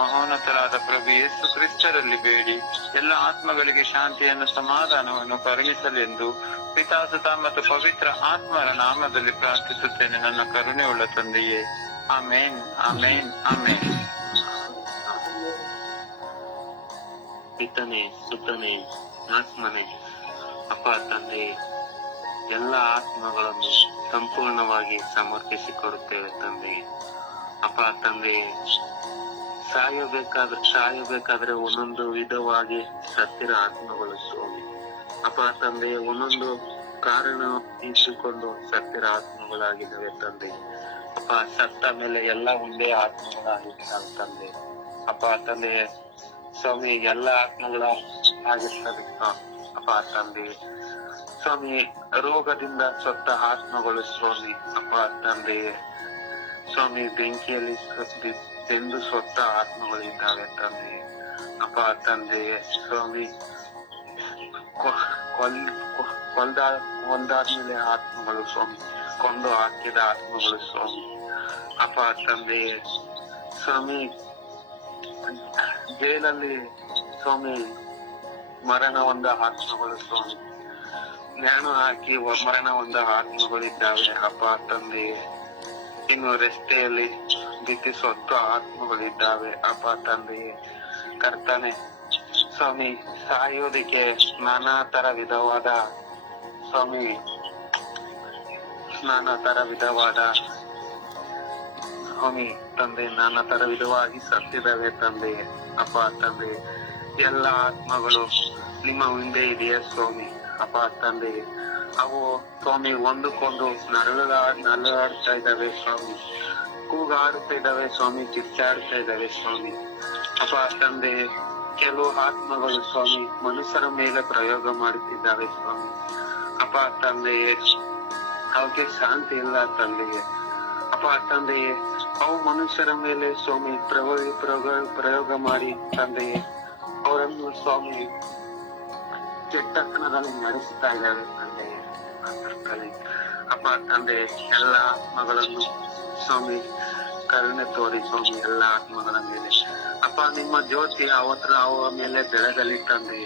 ಮಹೋನ್ನತರಾದ ಪ್ರಭು ಯೇಸು ಕ್ರಿಸ್ತರಲ್ಲಿ ಬೇಡಿ ಎಲ್ಲ ಆತ್ಮಗಳಿಗೆ ಶಾಂತಿಯನ್ನು ಸಮಾಧಾನವನ್ನು ಕರುಣಿಸಲೆಂದು ಪಿತಾಸುತ ಮತ್ತು ಪವಿತ್ರ ಆತ್ಮರ ನಾಮದಲ್ಲಿ ಪ್ರಾರ್ಥಿಸುತ್ತೇನೆ ನನ್ನ ಕರುಣೆಯುಳ್ಳ ತಂದೆಯೇ. ಆಮೇನ್, ಆಮೇನ್, ಆಮೇನ್. ಪಿತನೇ, ಸುತನೇ, ಆತ್ಮನೇ, ಅಪ್ಪ ತಂದೆ, ಎಲ್ಲ ಆತ್ಮಗಳನ್ನು ಸಂಪೂರ್ಣವಾಗಿ ಸಮರ್ಪಿಸಿಕೊಡುತ್ತೇವೆ ತಂದೆ. ಅಪ್ಪ ತಂದೆ, ಸಾಯಬೇಕಾದ್ರೆ ಒಂದೊಂದು ವಿಧವಾಗಿ ಸತ್ತಿರ ಆತ್ಮಗಳು ಸ್ವಾಮಿ. ಅಪ್ಪ ತಂದೆ, ಒಂದೊಂದು ಕಾರಣ ಇಟ್ಟುಕೊಂಡು ಸತ್ತಿರ ಆತ್ಮಗಳಾಗಿದ್ದಾವೆ ತಂದೆ. ಅಪ್ಪ ಸತ್ತ ಮೇಲೆ ಎಲ್ಲ ಒಂದೇ ಆತ್ಮಗಳಾಗಿದ್ದಾವೆ ತಂದೆ. ಅಪ್ಪ ತಂದೆ ಸ್ವಾಮಿ, ಎಲ್ಲ ಆತ್ಮಗಳ ಆಗಿರ್ತದೆ ಅಪ್ಪ ತಂದೆ. ಸ್ವಾಮಿ, ರೋಗದಿಂದ ಸತ್ತ ಆತ್ಮಗಳು ಸ್ವಾಮಿ. ಅಪ್ಪ ತಂದೆ ಸ್ವಾಮಿ, ಬೆಂಕಿಯಲ್ಲಿ ಬೆಂದು ಸತ್ತ ಆತ್ಮಗಳಿದ್ದಾವೆ ತಂದೆ. ಅಪ್ಪ ತಂದೆ ಸ್ವಾಮಿ, ಕೊಂದಾದ್ಮೇಲೆ ಆತ್ಮಗಳು ಸ್ವಾಮಿ, ಕೊಂದು ಹಾಕಿದ ಆತ್ಮಗಳು ಸ್ವಾಮಿ. ಅಪ್ಪ ತಂದೆ ಸ್ವಾಮಿ, ಜೈಲಲ್ಲಿ ಸ್ವಾಮಿ ಮರಣ ಹೊಂದ ಆತ್ಮಗಳು ಸ್ವಾಮಿ, ನೇಣು ಹಾಕಿ ಮರಣ ಹೊಂದ ಆತ್ಮಗಳಿದ್ದಾವೆ ಅಪ್ಪ ತಂದೆ. ಇನ್ನು ರಸ್ತೆಯಲ್ಲಿ ಬಿದ್ದು ಸೊತ್ತು ಆತ್ಮಗಳಿದ್ದಾವೆ ಅಪ್ಪ ತಂದೆ. ಕರ್ತನೆ ಸ್ವಾಮಿ, ಸಾಯೋದಿಕ್ಕೆ ನಾನಾ ತರ ವಿಧವಾದ ಸ್ವಾಮಿ, ನಾನಾ ತರ ವಿಧವಾದ ಸ್ವಾಮಿ ತಂದೆ, ನಾನಾ ತರ ವಿಧವಾಗಿ ಸತ್ತಿದ್ದಾವೆ ತಂದೆ. ಅಪ್ಪ ತಂದೆ, ಎಲ್ಲ ಆತ್ಮಗಳು ನಿಮ್ಮ ಹಿಂದೆ ಇದೆಯಾ ಸ್ವಾಮಿ. ಅಪ್ಪ ತಂದೆ, ಅವು ಸ್ವಾಮಿ ಒಂದಕ್ಕೊಂದು ನರಳಾಡ್ತಾ ಇದ್ದಾವೆ ಸ್ವಾಮಿ, ಕೂಗಾಡ್ತಾ ಇದ್ದಾವೆ ಸ್ವಾಮಿ, ಕಿಚ್ಚಾಡ್ತಾ ಇದ್ದಾವೆ ಸ್ವಾಮಿ. ಅಪ್ಪ ತಂದೆ, ಕೆಲವು ಆತ್ಮಗಳು ಸ್ವಾಮಿ ಮನುಷ್ಯರ ಮೇಲೆ ಪ್ರಯೋಗ ಮಾಡುತ್ತಿದ್ದಾವೆ ಸ್ವಾಮಿ. ಅಪ್ಪ ತಂದೆಯೇ, ಅವಕ್ಕೆ ಶಾಂತಿ ಇಲ್ಲ ತಂದೆಯೇ. ಅಪ್ಪ ತಂದೆಯೇ, ಅವು ಮನುಷ್ಯರ ಮೇಲೆ ಸ್ವಾಮಿ ಪ್ರಯೋಗ ಮಾಡಿ ತಂದೆಯೇ ಅವರನ್ನು ಸ್ವಾಮಿ ಕೆಟ್ಟತನದಲ್ಲಿ ನಡೆಸುತ್ತಾ ಇದ್ದಾವೆ ತಂದೆಯೇ. ಅಪ್ಪ ತಂದೆ, ಎಲ್ಲ ಆತ್ಮಗಳನ್ನು ಸ್ವಾಮಿ ಕರುಣೆ ತೋರಿ ಸ್ವಾಮಿ, ಎಲ್ಲ ಆತ್ಮಗಳ ಮೇಲೆ ಅಪ್ಪ ನಿಮ್ಮ ಜ್ಯೋತಿ ಅವ ಮೇಲೆ ಬೆಳಗಲಿ ತಂದೆ.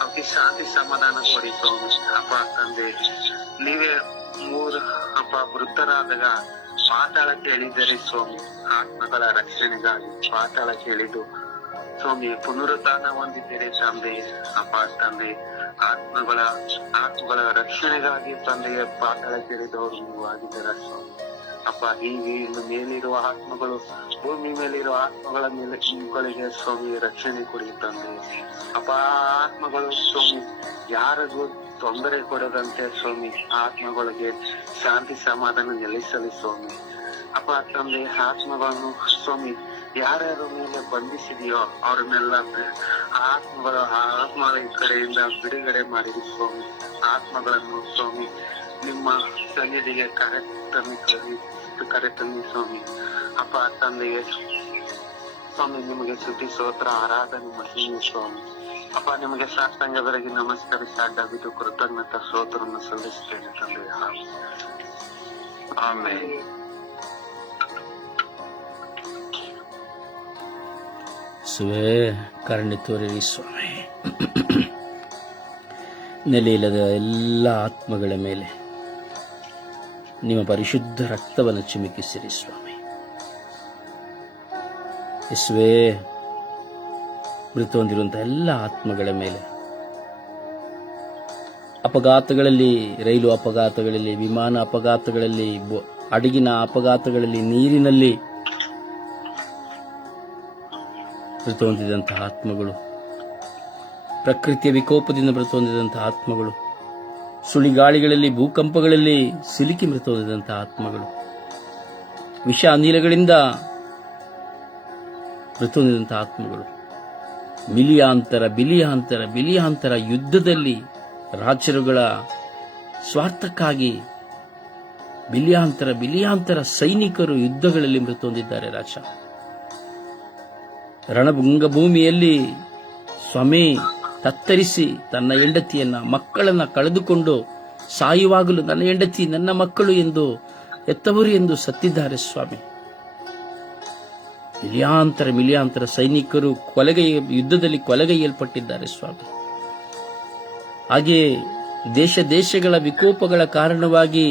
ಅವಕ್ಕೆ ಶಾಂತಿ ಸಮಾಧಾನ ಕೊಡಿ ಸ್ವಾಮಿ. ಅಪ್ಪ ತಂದೆ, ನೀವೇ ಅಪ್ಪ ವೃದ್ಧರಾದಾಗ ಪಾತಾಳಕ್ಕೆ ಇಳಿದರೆ ಸ್ವಾಮಿ, ಆತ್ಮಗಳ ರಕ್ಷಣೆಗಾಗಿ ಪಾತಾಳಕ್ಕೆ ಇಳಿದು ಸ್ವಾಮಿ ಪುನರುತ್ಥಾನ ಹೊಂದಿದ್ದೀರಿ ತಂದೆ. ಅಪ್ಪ ತಂದೆ, ಆತ್ಮಗಳ ರಕ್ಷಣೆಗಾಗಿ ತಂದೆಯ ಪಾತಾಳಕ್ಕೆ ಇಳಿದವರು ನೀವು ಆಗಿದ್ದೀರ ಸ್ವಾಮಿ. ಅಪ್ಪ, ಹೀಗೆ ಇನ್ನು ಮೇಲಿರುವ ಆತ್ಮಗಳು, ಭೂಮಿ ಮೇಲಿರುವ ಆತ್ಮಗಳ ಮೇಲೆ ನಿಮ್ಗಳಿಗೆ ಸ್ವಾಮಿ ರಕ್ಷಣೆ ಕೊಡಿ ತಂದೆ. ಅಪ್ಪ, ಆತ್ಮಗಳು ಸ್ವಾಮಿ ಯಾರಿಗೂ ತೊಂದರೆ ಕೊಡದಂತೆ ಸ್ವಾಮಿ ಆತ್ಮಗಳಿಗೆ ಶಾಂತಿ ಸಮಾಧಾನ ನೆಲೆಸಲಿ ಸ್ವಾಮಿ. ಅಪ್ಪ ತಂದೆ, ಆತ್ಮಗಳನ್ನು ಸ್ವಾಮಿ ಯಾರ್ಯಾರ ಮೇಲೆ ಬಂಧಿಸಿದೆಯೋ ಅವ್ರನ್ನೆಲ್ಲ ಆತ್ಮಗಳ ಕಡೆಯಿಂದ ಬಿಡುಗಡೆ ಮಾಡಿರಿ ಸ್ವಾಮಿ. ಆತ್ಮಗಳನ್ನು ಸ್ವಾಮಿ ನಿಮ್ಮ ಸನ್ನಿಧಿಗೆ ಕರೆತನ್ನಿ ಸ್ವಾಮಿ. ಅಪ್ಪ ತಂದೆಗೆ ಸ್ವಾಮಿ ನಿಮಗೆ ಸ್ತುತಿ ಸ್ತೋತ್ರ ಆರಾಧನೆ ಮಹಿಮೆ ಸ್ವಾಮಿ. ಅಪ್ಪ, ನಿಮಗೆ ಸಾಷ್ಟಾಂಗವರೆಗೆ ನಮಸ್ಕರಿಸಿ ಅಡ್ಡಬಿದ್ದು ಕೃತಜ್ಞತಾ ಸ್ತೋತ್ರವನ್ನು ಸಲ್ಲಿಸುತ್ತೇನೆ ತಂದೆ. ಆಮೇಲೆ ಕರುಣೆ ತೋರಿರಿ ಸ್ವಾಮಿ. ನೆಲೆಯಿಲ್ಲದ ಎಲ್ಲ ಆತ್ಮಗಳ ಮೇಲೆ ನಿಮ್ಮ ಪರಿಶುದ್ಧ ರಕ್ತವನ್ನು ಚಿಮುಕಿಸಿರಿ ಸ್ವಾಮಿ. ಯೇಸುವೇ, ಮೃತ ಹೊಂದಿರುವಂತಹ ಎಲ್ಲ ಆತ್ಮಗಳ ಮೇಲೆ ಅಪಘಾತಗಳಲ್ಲಿ, ರೈಲು ಅಪಘಾತಗಳಲ್ಲಿ, ವಿಮಾನ ಅಪಘಾತಗಳಲ್ಲಿ, ಹಡಗಿನ ಅಪಘಾತಗಳಲ್ಲಿ, ನೀರಿನಲ್ಲಿ ಮೃತ ಹೊಂದಿದಂತಹ ಆತ್ಮಗಳು, ಪ್ರಕೃತಿಯ ವಿಕೋಪದಿಂದ ಮೃತ ಹೊಂದಿದಂತಹ ಆತ್ಮಗಳು, ಸುಳಿಗಾಳಿಗಳಲ್ಲಿ, ಭೂಕಂಪಗಳಲ್ಲಿ ಸಿಲುಕಿ ಮೃತ ಹೊಂದಿದಂತಹ ಆತ್ಮಗಳು, ವಿಷ ಅನಿಲಗಳಿಂದ ಮೃತ ಹೊಂದಿದಂತಹ ಆತ್ಮಗಳು, ಬಿಲಿಯಾಂತರ ಯುದ್ಧದಲ್ಲಿ ರಾಜರುಗಳ ಸ್ವಾರ್ಥಕ್ಕಾಗಿ ಬಿಲಿಯಾಂತರ ಸೈನಿಕರು ಯುದ್ಧಗಳಲ್ಲಿ ಮೃತ ಹೊಂದಿದ್ದಾರೆ ರಾಜ. ರಣಭೂಮಿಯಲ್ಲಿ ಸ್ವಾಮಿ ತತ್ತರಿಸಿ ತನ್ನ ಹೆಂಡತಿಯನ್ನ, ಮಕ್ಕಳನ್ನ ಕಳೆದುಕೊಂಡು ಸಾಯುವಾಗಲೂ ನನ್ನ ಹೆಂಡತಿ, ನನ್ನ ಮಕ್ಕಳು ಎಂದು ಎತ್ತವರು ಎಂದು ಸತ್ತಿದ್ದಾರೆ ಸ್ವಾಮಿ. ಮಿಲಿಯಾಂತರ ಸೈನಿಕರು ಯುದ್ಧದಲ್ಲಿ ಕೊಲೆಗೈಯಲ್ಪಟ್ಟಿದ್ದಾರೆ ಸ್ವಾಮಿ. ಹಾಗೆ ದೇಶಗಳ ವಿಕೋಪಗಳ ಕಾರಣವಾಗಿ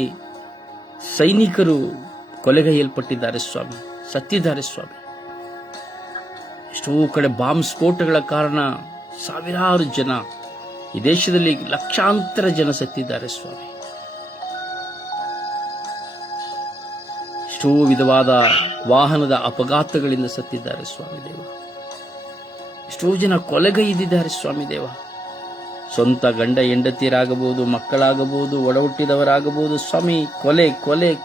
ಸೈನಿಕರು ಕೊಲೆಗೈಯಲ್ಪಟ್ಟಿದ್ದಾರೆ ಸ್ವಾಮಿ, ಸತ್ತಿದ್ದಾರೆ ಸ್ವಾಮಿ. ಎಷ್ಟೋ ಕಡೆ ಬಾಂಬ್ ಸ್ಫೋಟಗಳ ಕಾರಣ ಸಾವಿರಾರು ಜನ, ಈ ದೇಶದಲ್ಲಿ ಲಕ್ಷಾಂತರ ಜನ ಸತ್ತಿದ್ದಾರೆ ಸ್ವಾಮಿ. ಎಷ್ಟೋ ವಿಧವಾದ ವಾಹನದ ಅಪಘಾತಗಳಿಂದ ಸತ್ತಿದ್ದಾರೆ ಸ್ವಾಮಿ ದೇವ. ಎಷ್ಟೋ ಜನ ಕೊಲೆಗೈದಿದ್ದಾರೆ ಸ್ವಾಮಿ ದೇವ. ಸ್ವಂತ ಗಂಡ ಹೆಂಡತಿಯರಾಗಬಹುದು, ಮಕ್ಕಳಾಗಬಹುದು, ಒಡಹುಟ್ಟಿದವರಾಗಬಹುದು ಸ್ವಾಮಿ.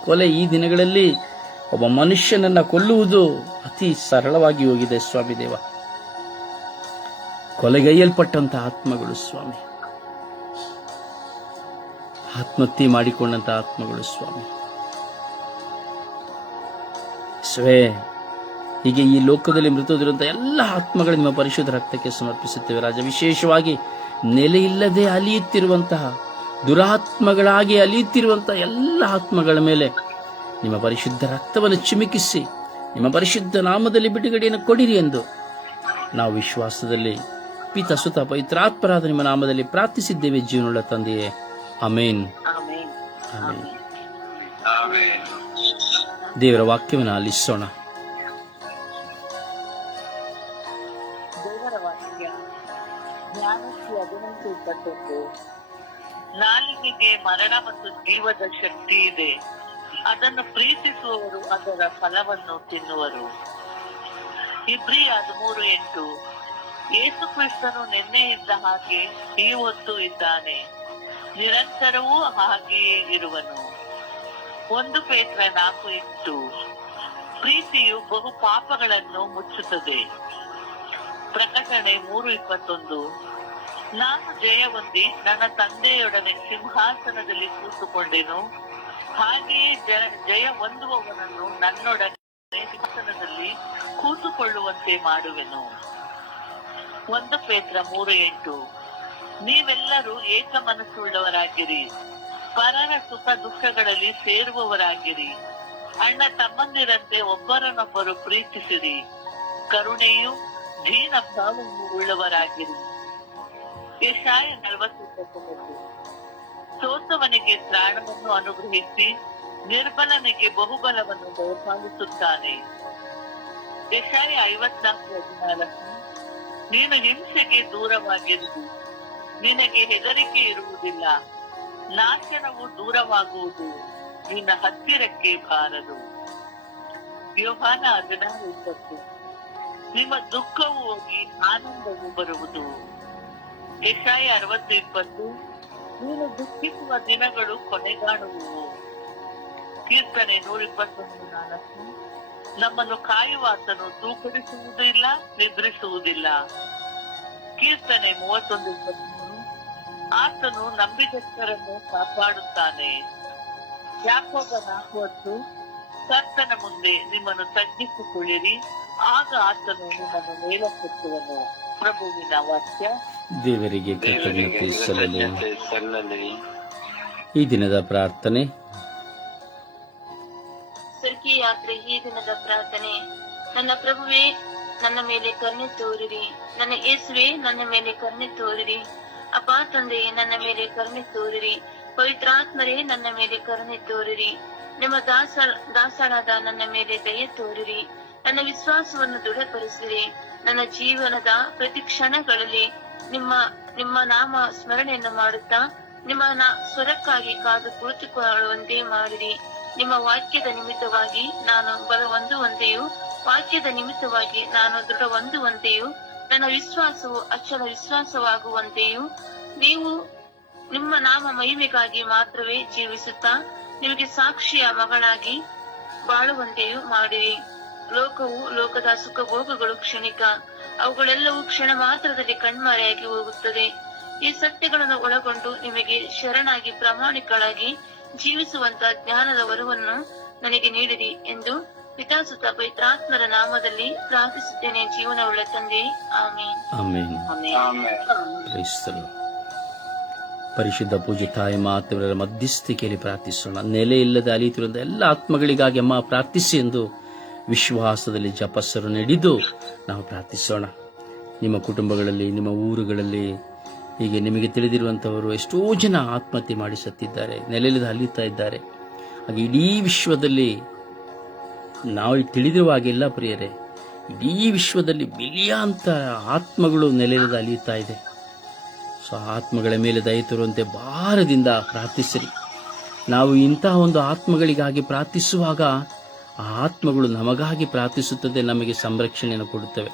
ಕೊಲೆ ಈ ದಿನಗಳಲ್ಲಿ ಒಬ್ಬ ಮನುಷ್ಯನನ್ನ ಕೊಲ್ಲುವುದು ಅತಿ ಸರಳವಾಗಿ ಹೋಗಿದೆ ಸ್ವಾಮಿ ದೇವ. ಕೊಲೆಗೈಯಲ್ಪಟ್ಟಂತಹ ಆತ್ಮಗಳು ಸ್ವಾಮಿ, ಆತ್ಮಹತ್ಯೆ ಮಾಡಿಕೊಂಡಂತಹ ಆತ್ಮಗಳು ಸ್ವಾಮಿ. ಹೀಗೆ ಈ ಲೋಕದಲ್ಲಿ ಮೃತದಿರುವಂತಹ ಎಲ್ಲ ಆತ್ಮಗಳು ನಿಮ್ಮ ಪರಿಶುದ್ಧ ರಕ್ತಕ್ಕೆ ಸಮರ್ಪಿಸುತ್ತೇವೆ ರಾಜ. ವಿಶೇಷವಾಗಿ ನೆಲೆಯಿಲ್ಲದೆ ಅಲಿಯುತ್ತಿರುವಂತಹ, ದುರಾತ್ಮಗಳಾಗಿ ಅಲಿಯುತ್ತಿರುವಂತಹ ಎಲ್ಲ ಆತ್ಮಗಳ ಮೇಲೆ ನಿಮ್ಮ ಪರಿಶುದ್ಧ ರಕ್ತವನ್ನು ಚಿಮುಕಿಸಿ ನಿಮ್ಮ ಪರಿಶುದ್ಧ ನಾಮದಲ್ಲಿ ಬಿಡುಗಡೆಯನ್ನು ಕೊಡಿರಿ ಎಂದು ನಾವು ವಿಶ್ವಾಸದಲ್ಲಿ ಪಿತ ಸುತ ಪವಿತ್ರಾತ್ಮರಾದ ನಿಮ್ಮ ನಾಮದಲ್ಲಿ ಪ್ರಾರ್ಥಿಸಿದ್ದೇವೆ ಜೀವನವುಳ್ಳ ತಂದೆಯೇ. ಆಮೇನ್. ದೇವರ ವಾಕ್ಯವನ್ನು ಆಲಿಸೋಣ. ದೇವರ ವಾಕ್ಯ ಜ್ಞಾನಕ್ಕೆ 18:21. ನಾಲಿಗೆಗೆ ಮರಣ ಮತ್ತು ಜೀವದ ಶಕ್ತಿ ಇದೆ, ಅದನ್ನು ಪ್ರೀತಿಸುವವರು ಅದರ ಫಲವನ್ನು ತಿನ್ನುವರು. ಇಬ್ರಿಯ 13:8. ಯೇಸು ಕ್ರಿಸ್ತನು ನಿನ್ನೆ ಇದ್ದ ಹಾಗೆ ಇವತ್ತು ಇದ್ದಾನೆ, ನಿರಂತರವೂ ಹಾಗೆಯೇ ಇರುವನು. 1 ಪೇತ್ರ 4:8. ಪ್ರೀತಿಯು ಬಹು ಪಾಪಗಳನ್ನು ಮುಚ್ಚುತ್ತದೆ. ಪ್ರಕಟಣೆ 3:21. ನಾನು ಜಯ ಹೊಂದಿ ನನ್ನ ತಂದೆಯೊಡನೆ ಸಿಂಹಾಸನದಲ್ಲಿ ಕೂತುಕೊಂಡೆನು, ಹಾಗೆಯೇ ಜಯ ಹೊಂದುವವನನ್ನು ನನ್ನೊಡನೆ ಸಿಂಹಾಸನದಲ್ಲಿ ಕೂತುಕೊಳ್ಳುವಂತೆ ಮಾಡುವೆನು. 1 ಪೇತ್ರ 3:8. ನೀವೆಲ್ಲರೂ ಏಕ ಮನಸ್ಸುಳ್ಳವರಾಗಿರಿ, ಪರರ ಸುಖ ದುಃಖಗಳಲ್ಲಿ ಸೇರುವವರಾಗಿರಿ, ಅಣ್ಣ ತಮ್ಮಂದಿರಂತೆ ಒಬ್ಬರನ್ನೊಬ್ಬರು ಪ್ರೀತಿಸಿರಿ, ಕರುಣೆಯು ದೀನ ಭಾವವನ್ನು ಉಳ್ಳವರಾಗಿರಿ. ಯೆಶಾಯ 40:19. ಸೋತವನಿಗೆ ತ್ರಾಣವನ್ನು ಅನುಗ್ರಹಿಸಿ ನಿರ್ಬಲನಿಗೆ ಬಹುಬಲವನ್ನು ದಯಪಾಲಿಸುತ್ತಾನೆ. ಯೆಶಾಯ 54:14. ನೀನು ಹಿಂಸೆಗೆ ದೂರವಾಗಿರುವುದು, ನಿನಗೆ ಹೆದರಿಕೆ ಇರುವುದಿಲ್ಲ, ನಾಶನವು ದೂರವಾಗುವುದು, ನಿನ್ನ ಹತ್ತಿರಕ್ಕೆ ಬಾರದು. ಯೋಹಾನ 16:20. ನಿಮ್ಮ ದುಃಖವು ಹೋಗಿ ಆನಂದವು ಬರುವುದು. ಯೆಶಾಯ 60:20. ನೀನು ದುಃಖಿಸುವ ದಿನಗಳು ಕೊನೆಗಾಣುವುವು. ಕೀರ್ತನೆ 121:4. ನಮ್ಮನ್ನು ಕಾಯುವಾತನು ತೂಕಡಿಸುವುದಿಲ್ಲ, ನಿದ್ರಿಸುವುದಿಲ್ಲ. ಕೀರ್ತನೆ 31:23. ಆತನು ನಂಬಿದಸ್ಥರನ್ನು ಕಾಪಾಡುತ್ತಾನೆ. ಯಾಕೋಬ 4:10. ಕರ್ತನ ಮುಂದೆ ನಿಮ್ಮನ್ನು ತಗ್ಗಿಸಿಕೊಳ್ಳಿರಿ, ಆಗ ಆತನು ನಿಮ್ಮನ್ನು ಮೇಲಕ್ಕೆತ್ತುವನು. ಪ್ರಭುವಿನ ವಾಕ್ಯ. ದೇವರಿಗೆ ಕೃತಜ್ಞತೆ ಸಲ್ಲಲಿ. ಈ ದಿನದ ಪ್ರಾರ್ಥನೆ. ಸರ್ಕಿ ಯಾತ್ರೆ. ಈ ದಿನದ ಪ್ರಾರ್ಥನೆ. ನನ್ನ ಪ್ರಭುವೇ, ನನ್ನ ಮೇಲೆ ಕರುಣೆ ತೋರಿರಿ. ನನ್ನ ಯೇಸುವೆ, ನನ್ನ ಮೇಲೆ ಕರುಣೆ ತೋರಿರಿ. ಅಪ್ಪ ತಂದೆಯೇ, ನನ್ನ ಮೇಲೆ ಕರುಣೆ ತೋರಿರಿ. ಪವಿತ್ರಾತ್ಮರೇ, ನನ್ನ ಮೇಲೆ ಕರುಣೆ ತೋರಿರಿ. ನಿಮ್ಮ ದಾಸಳಾದ ನನ್ನ ಮೇಲೆ ದಯೆ ತೋರಿರಿ. ನನ್ನ ವಿಶ್ವಾಸವನ್ನು ದೃಢಪಡಿಸಿರಿ. ನನ್ನ ಜೀವನದ ಪ್ರತಿ ಕ್ಷಣಗಳಲ್ಲಿ ನಿಮ್ಮ ನಾಮ ಸ್ಮರಣೆಯನ್ನು ಮಾಡುತ್ತಾ ನಿಮ್ಮ ಸ್ವರಕ್ಕಾಗಿ ಕಾದು ಕುಳಿತುಕೊಳ್ಳುವಂತೆ ಮಾಡಿರಿ. ನಿಮ್ಮ ವಾಕ್ಯದ ನಿಮಿತ್ತವಾಗಿ ನಾನು ಬಲ ಹೊಂದುವಂತೆಯೂ, ವಾಕ್ಯದ ನಿಮಿತ್ತವಾಗಿ ನಾನು ದೃಢ ಹೊಂದುವಂತೆಯೂ, ನನ್ನ ವಿಶ್ವಾಸವು ಅಚಲ ವಿಶ್ವಾಸವಾಗುವಂತೆಯೂ, ನೀವು ನಿಮ್ಮ ನಾಮ ಮಹಿಮೆಗಾಗಿ ಮಾತ್ರವೇ ಜೀವಿಸುತ್ತಾ ನಿಮಗೆ ಸಾಕ್ಷಿಯ ಮಗಳಾಗಿ ಬಾಳುವಂತೆಯೂ ಮಾಡಿರಿ. ಲೋಕವು, ಲೋಕದ ಸುಖ ಭೋಗಗಳು ಕ್ಷಣಿಕ, ಅವುಗಳೆಲ್ಲವೂ ಕ್ಷಣ ಮಾತ್ರದಲ್ಲಿ ಕಣ್ಮರೆಯಾಗಿ ಹೋಗುತ್ತದೆ. ಈ ಸತ್ಯಗಳನ್ನು ಒಳಗೊಂಡು ನಿಮಗೆ ಶರಣಾಗಿ ಪ್ರಾಮಾಣಿಕಳಾಗಿ ಜೀವಿಸುವಂತ ಜ್ಞಾನದ ವರವನ್ನು ನನಗೆ ನೀಡಿರಿ ಎಂದು ಪಿತಾಸುತ ಪವಿತ್ರಾತ್ಮರ ನಾಮದಲ್ಲಿ ಪ್ರಾರ್ಥಿಸುತ್ತೇನೆ, ಜೀವನವುಳ್ಳ ತಂದೆ. ಆಮೇನ್. ಆಮೇನ್. ಆಮೇನ್. ಕ್ರೈಸ್ತರು. ಪರಿಶುದ್ಧ ಪೂಜೆ ತಾಯಿ ಮಾತೆಯವರ ಮಧ್ಯಸ್ಥಿಕೆಯಲ್ಲಿ ಪ್ರಾರ್ಥಿಸೋಣ. ನೆಲೆ ಇಲ್ಲದೆ ಅಲಿಯುತ್ತಿರುವ ಎಲ್ಲ ಆತ್ಮಗಳಿಗಾಗಿ ಅಮ್ಮ ಪ್ರಾರ್ಥಿಸಿ ಎಂದು ವಿಶ್ವಾಸದಲ್ಲಿ ಜಪಸ್ಸರು ನಡೆದು ನಾವು ಪ್ರಾರ್ಥಿಸೋಣ. ನಿಮ್ಮ ಕುಟುಂಬಗಳಲ್ಲಿ, ನಿಮ್ಮ ಊರುಗಳಲ್ಲಿ ಹೀಗೆ ನಿಮಗೆ ತಿಳಿದಿರುವಂಥವರು ಎಷ್ಟೋ ಜನ ಆತ್ಮಹತ್ಯೆ ಮಾಡಿ ಸತ್ತಿದ್ದಾರೆ, ನೆಲೆಯಿಲ್ಲದೆ ಅಲಿಯುತ್ತಾ ಇದ್ದಾರೆ. ಹಾಗೆ ಇಡೀ ವಿಶ್ವದಲ್ಲಿ ನಾವು ತಿಳಿದಿರುವ ಹಾಗೆಲ್ಲ ಪ್ರಿಯರೇ, ಇಡೀ ವಿಶ್ವದಲ್ಲಿ ಮಿಲಿಯಾಂತರ ಆತ್ಮಗಳು ನೆಲೆಯಿಲ್ಲದೆ ಅಲಿಯುತ್ತಾ ಇದೆ. ಸೊ ಆತ್ಮಗಳ ಮೇಲೆ ದಯೆ ತೋರುವಂತೆ ಭಾರದಿಂದ ಪ್ರಾರ್ಥಿಸಿರಿ. ನಾವು ಇಂತಹ ಒಂದು ಆತ್ಮಗಳಿಗಾಗಿ ಪ್ರಾರ್ಥಿಸುವಾಗ ಆ ಆತ್ಮಗಳು ನಮಗಾಗಿ ಪ್ರಾರ್ಥಿಸುತ್ತದೆ, ನಮಗೆ ಸಂರಕ್ಷಣೆಯನ್ನು ಕೊಡುತ್ತವೆ.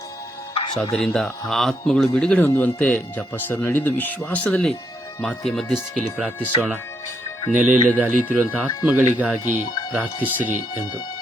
ಸೊ ಅದರಿಂದ ಆ ಆತ್ಮಗಳು ಬಿಡುಗಡೆ ಹೊಂದುವಂತೆ ಜಪಸ್ಸರು ನಡೆದು ವಿಶ್ವಾಸದಲ್ಲಿ ಮಾತೆಯ ಮಧ್ಯಸ್ಥಿಕೆಯಲ್ಲಿ ಪ್ರಾರ್ಥಿಸೋಣ. ನೆಲೆಯಿಲ್ಲದೆ ಅಲಿಯುತ್ತಿರುವಂತಹ ಆತ್ಮಗಳಿಗಾಗಿ ಪ್ರಾರ್ಥಿಸಿರಿ ಎಂದು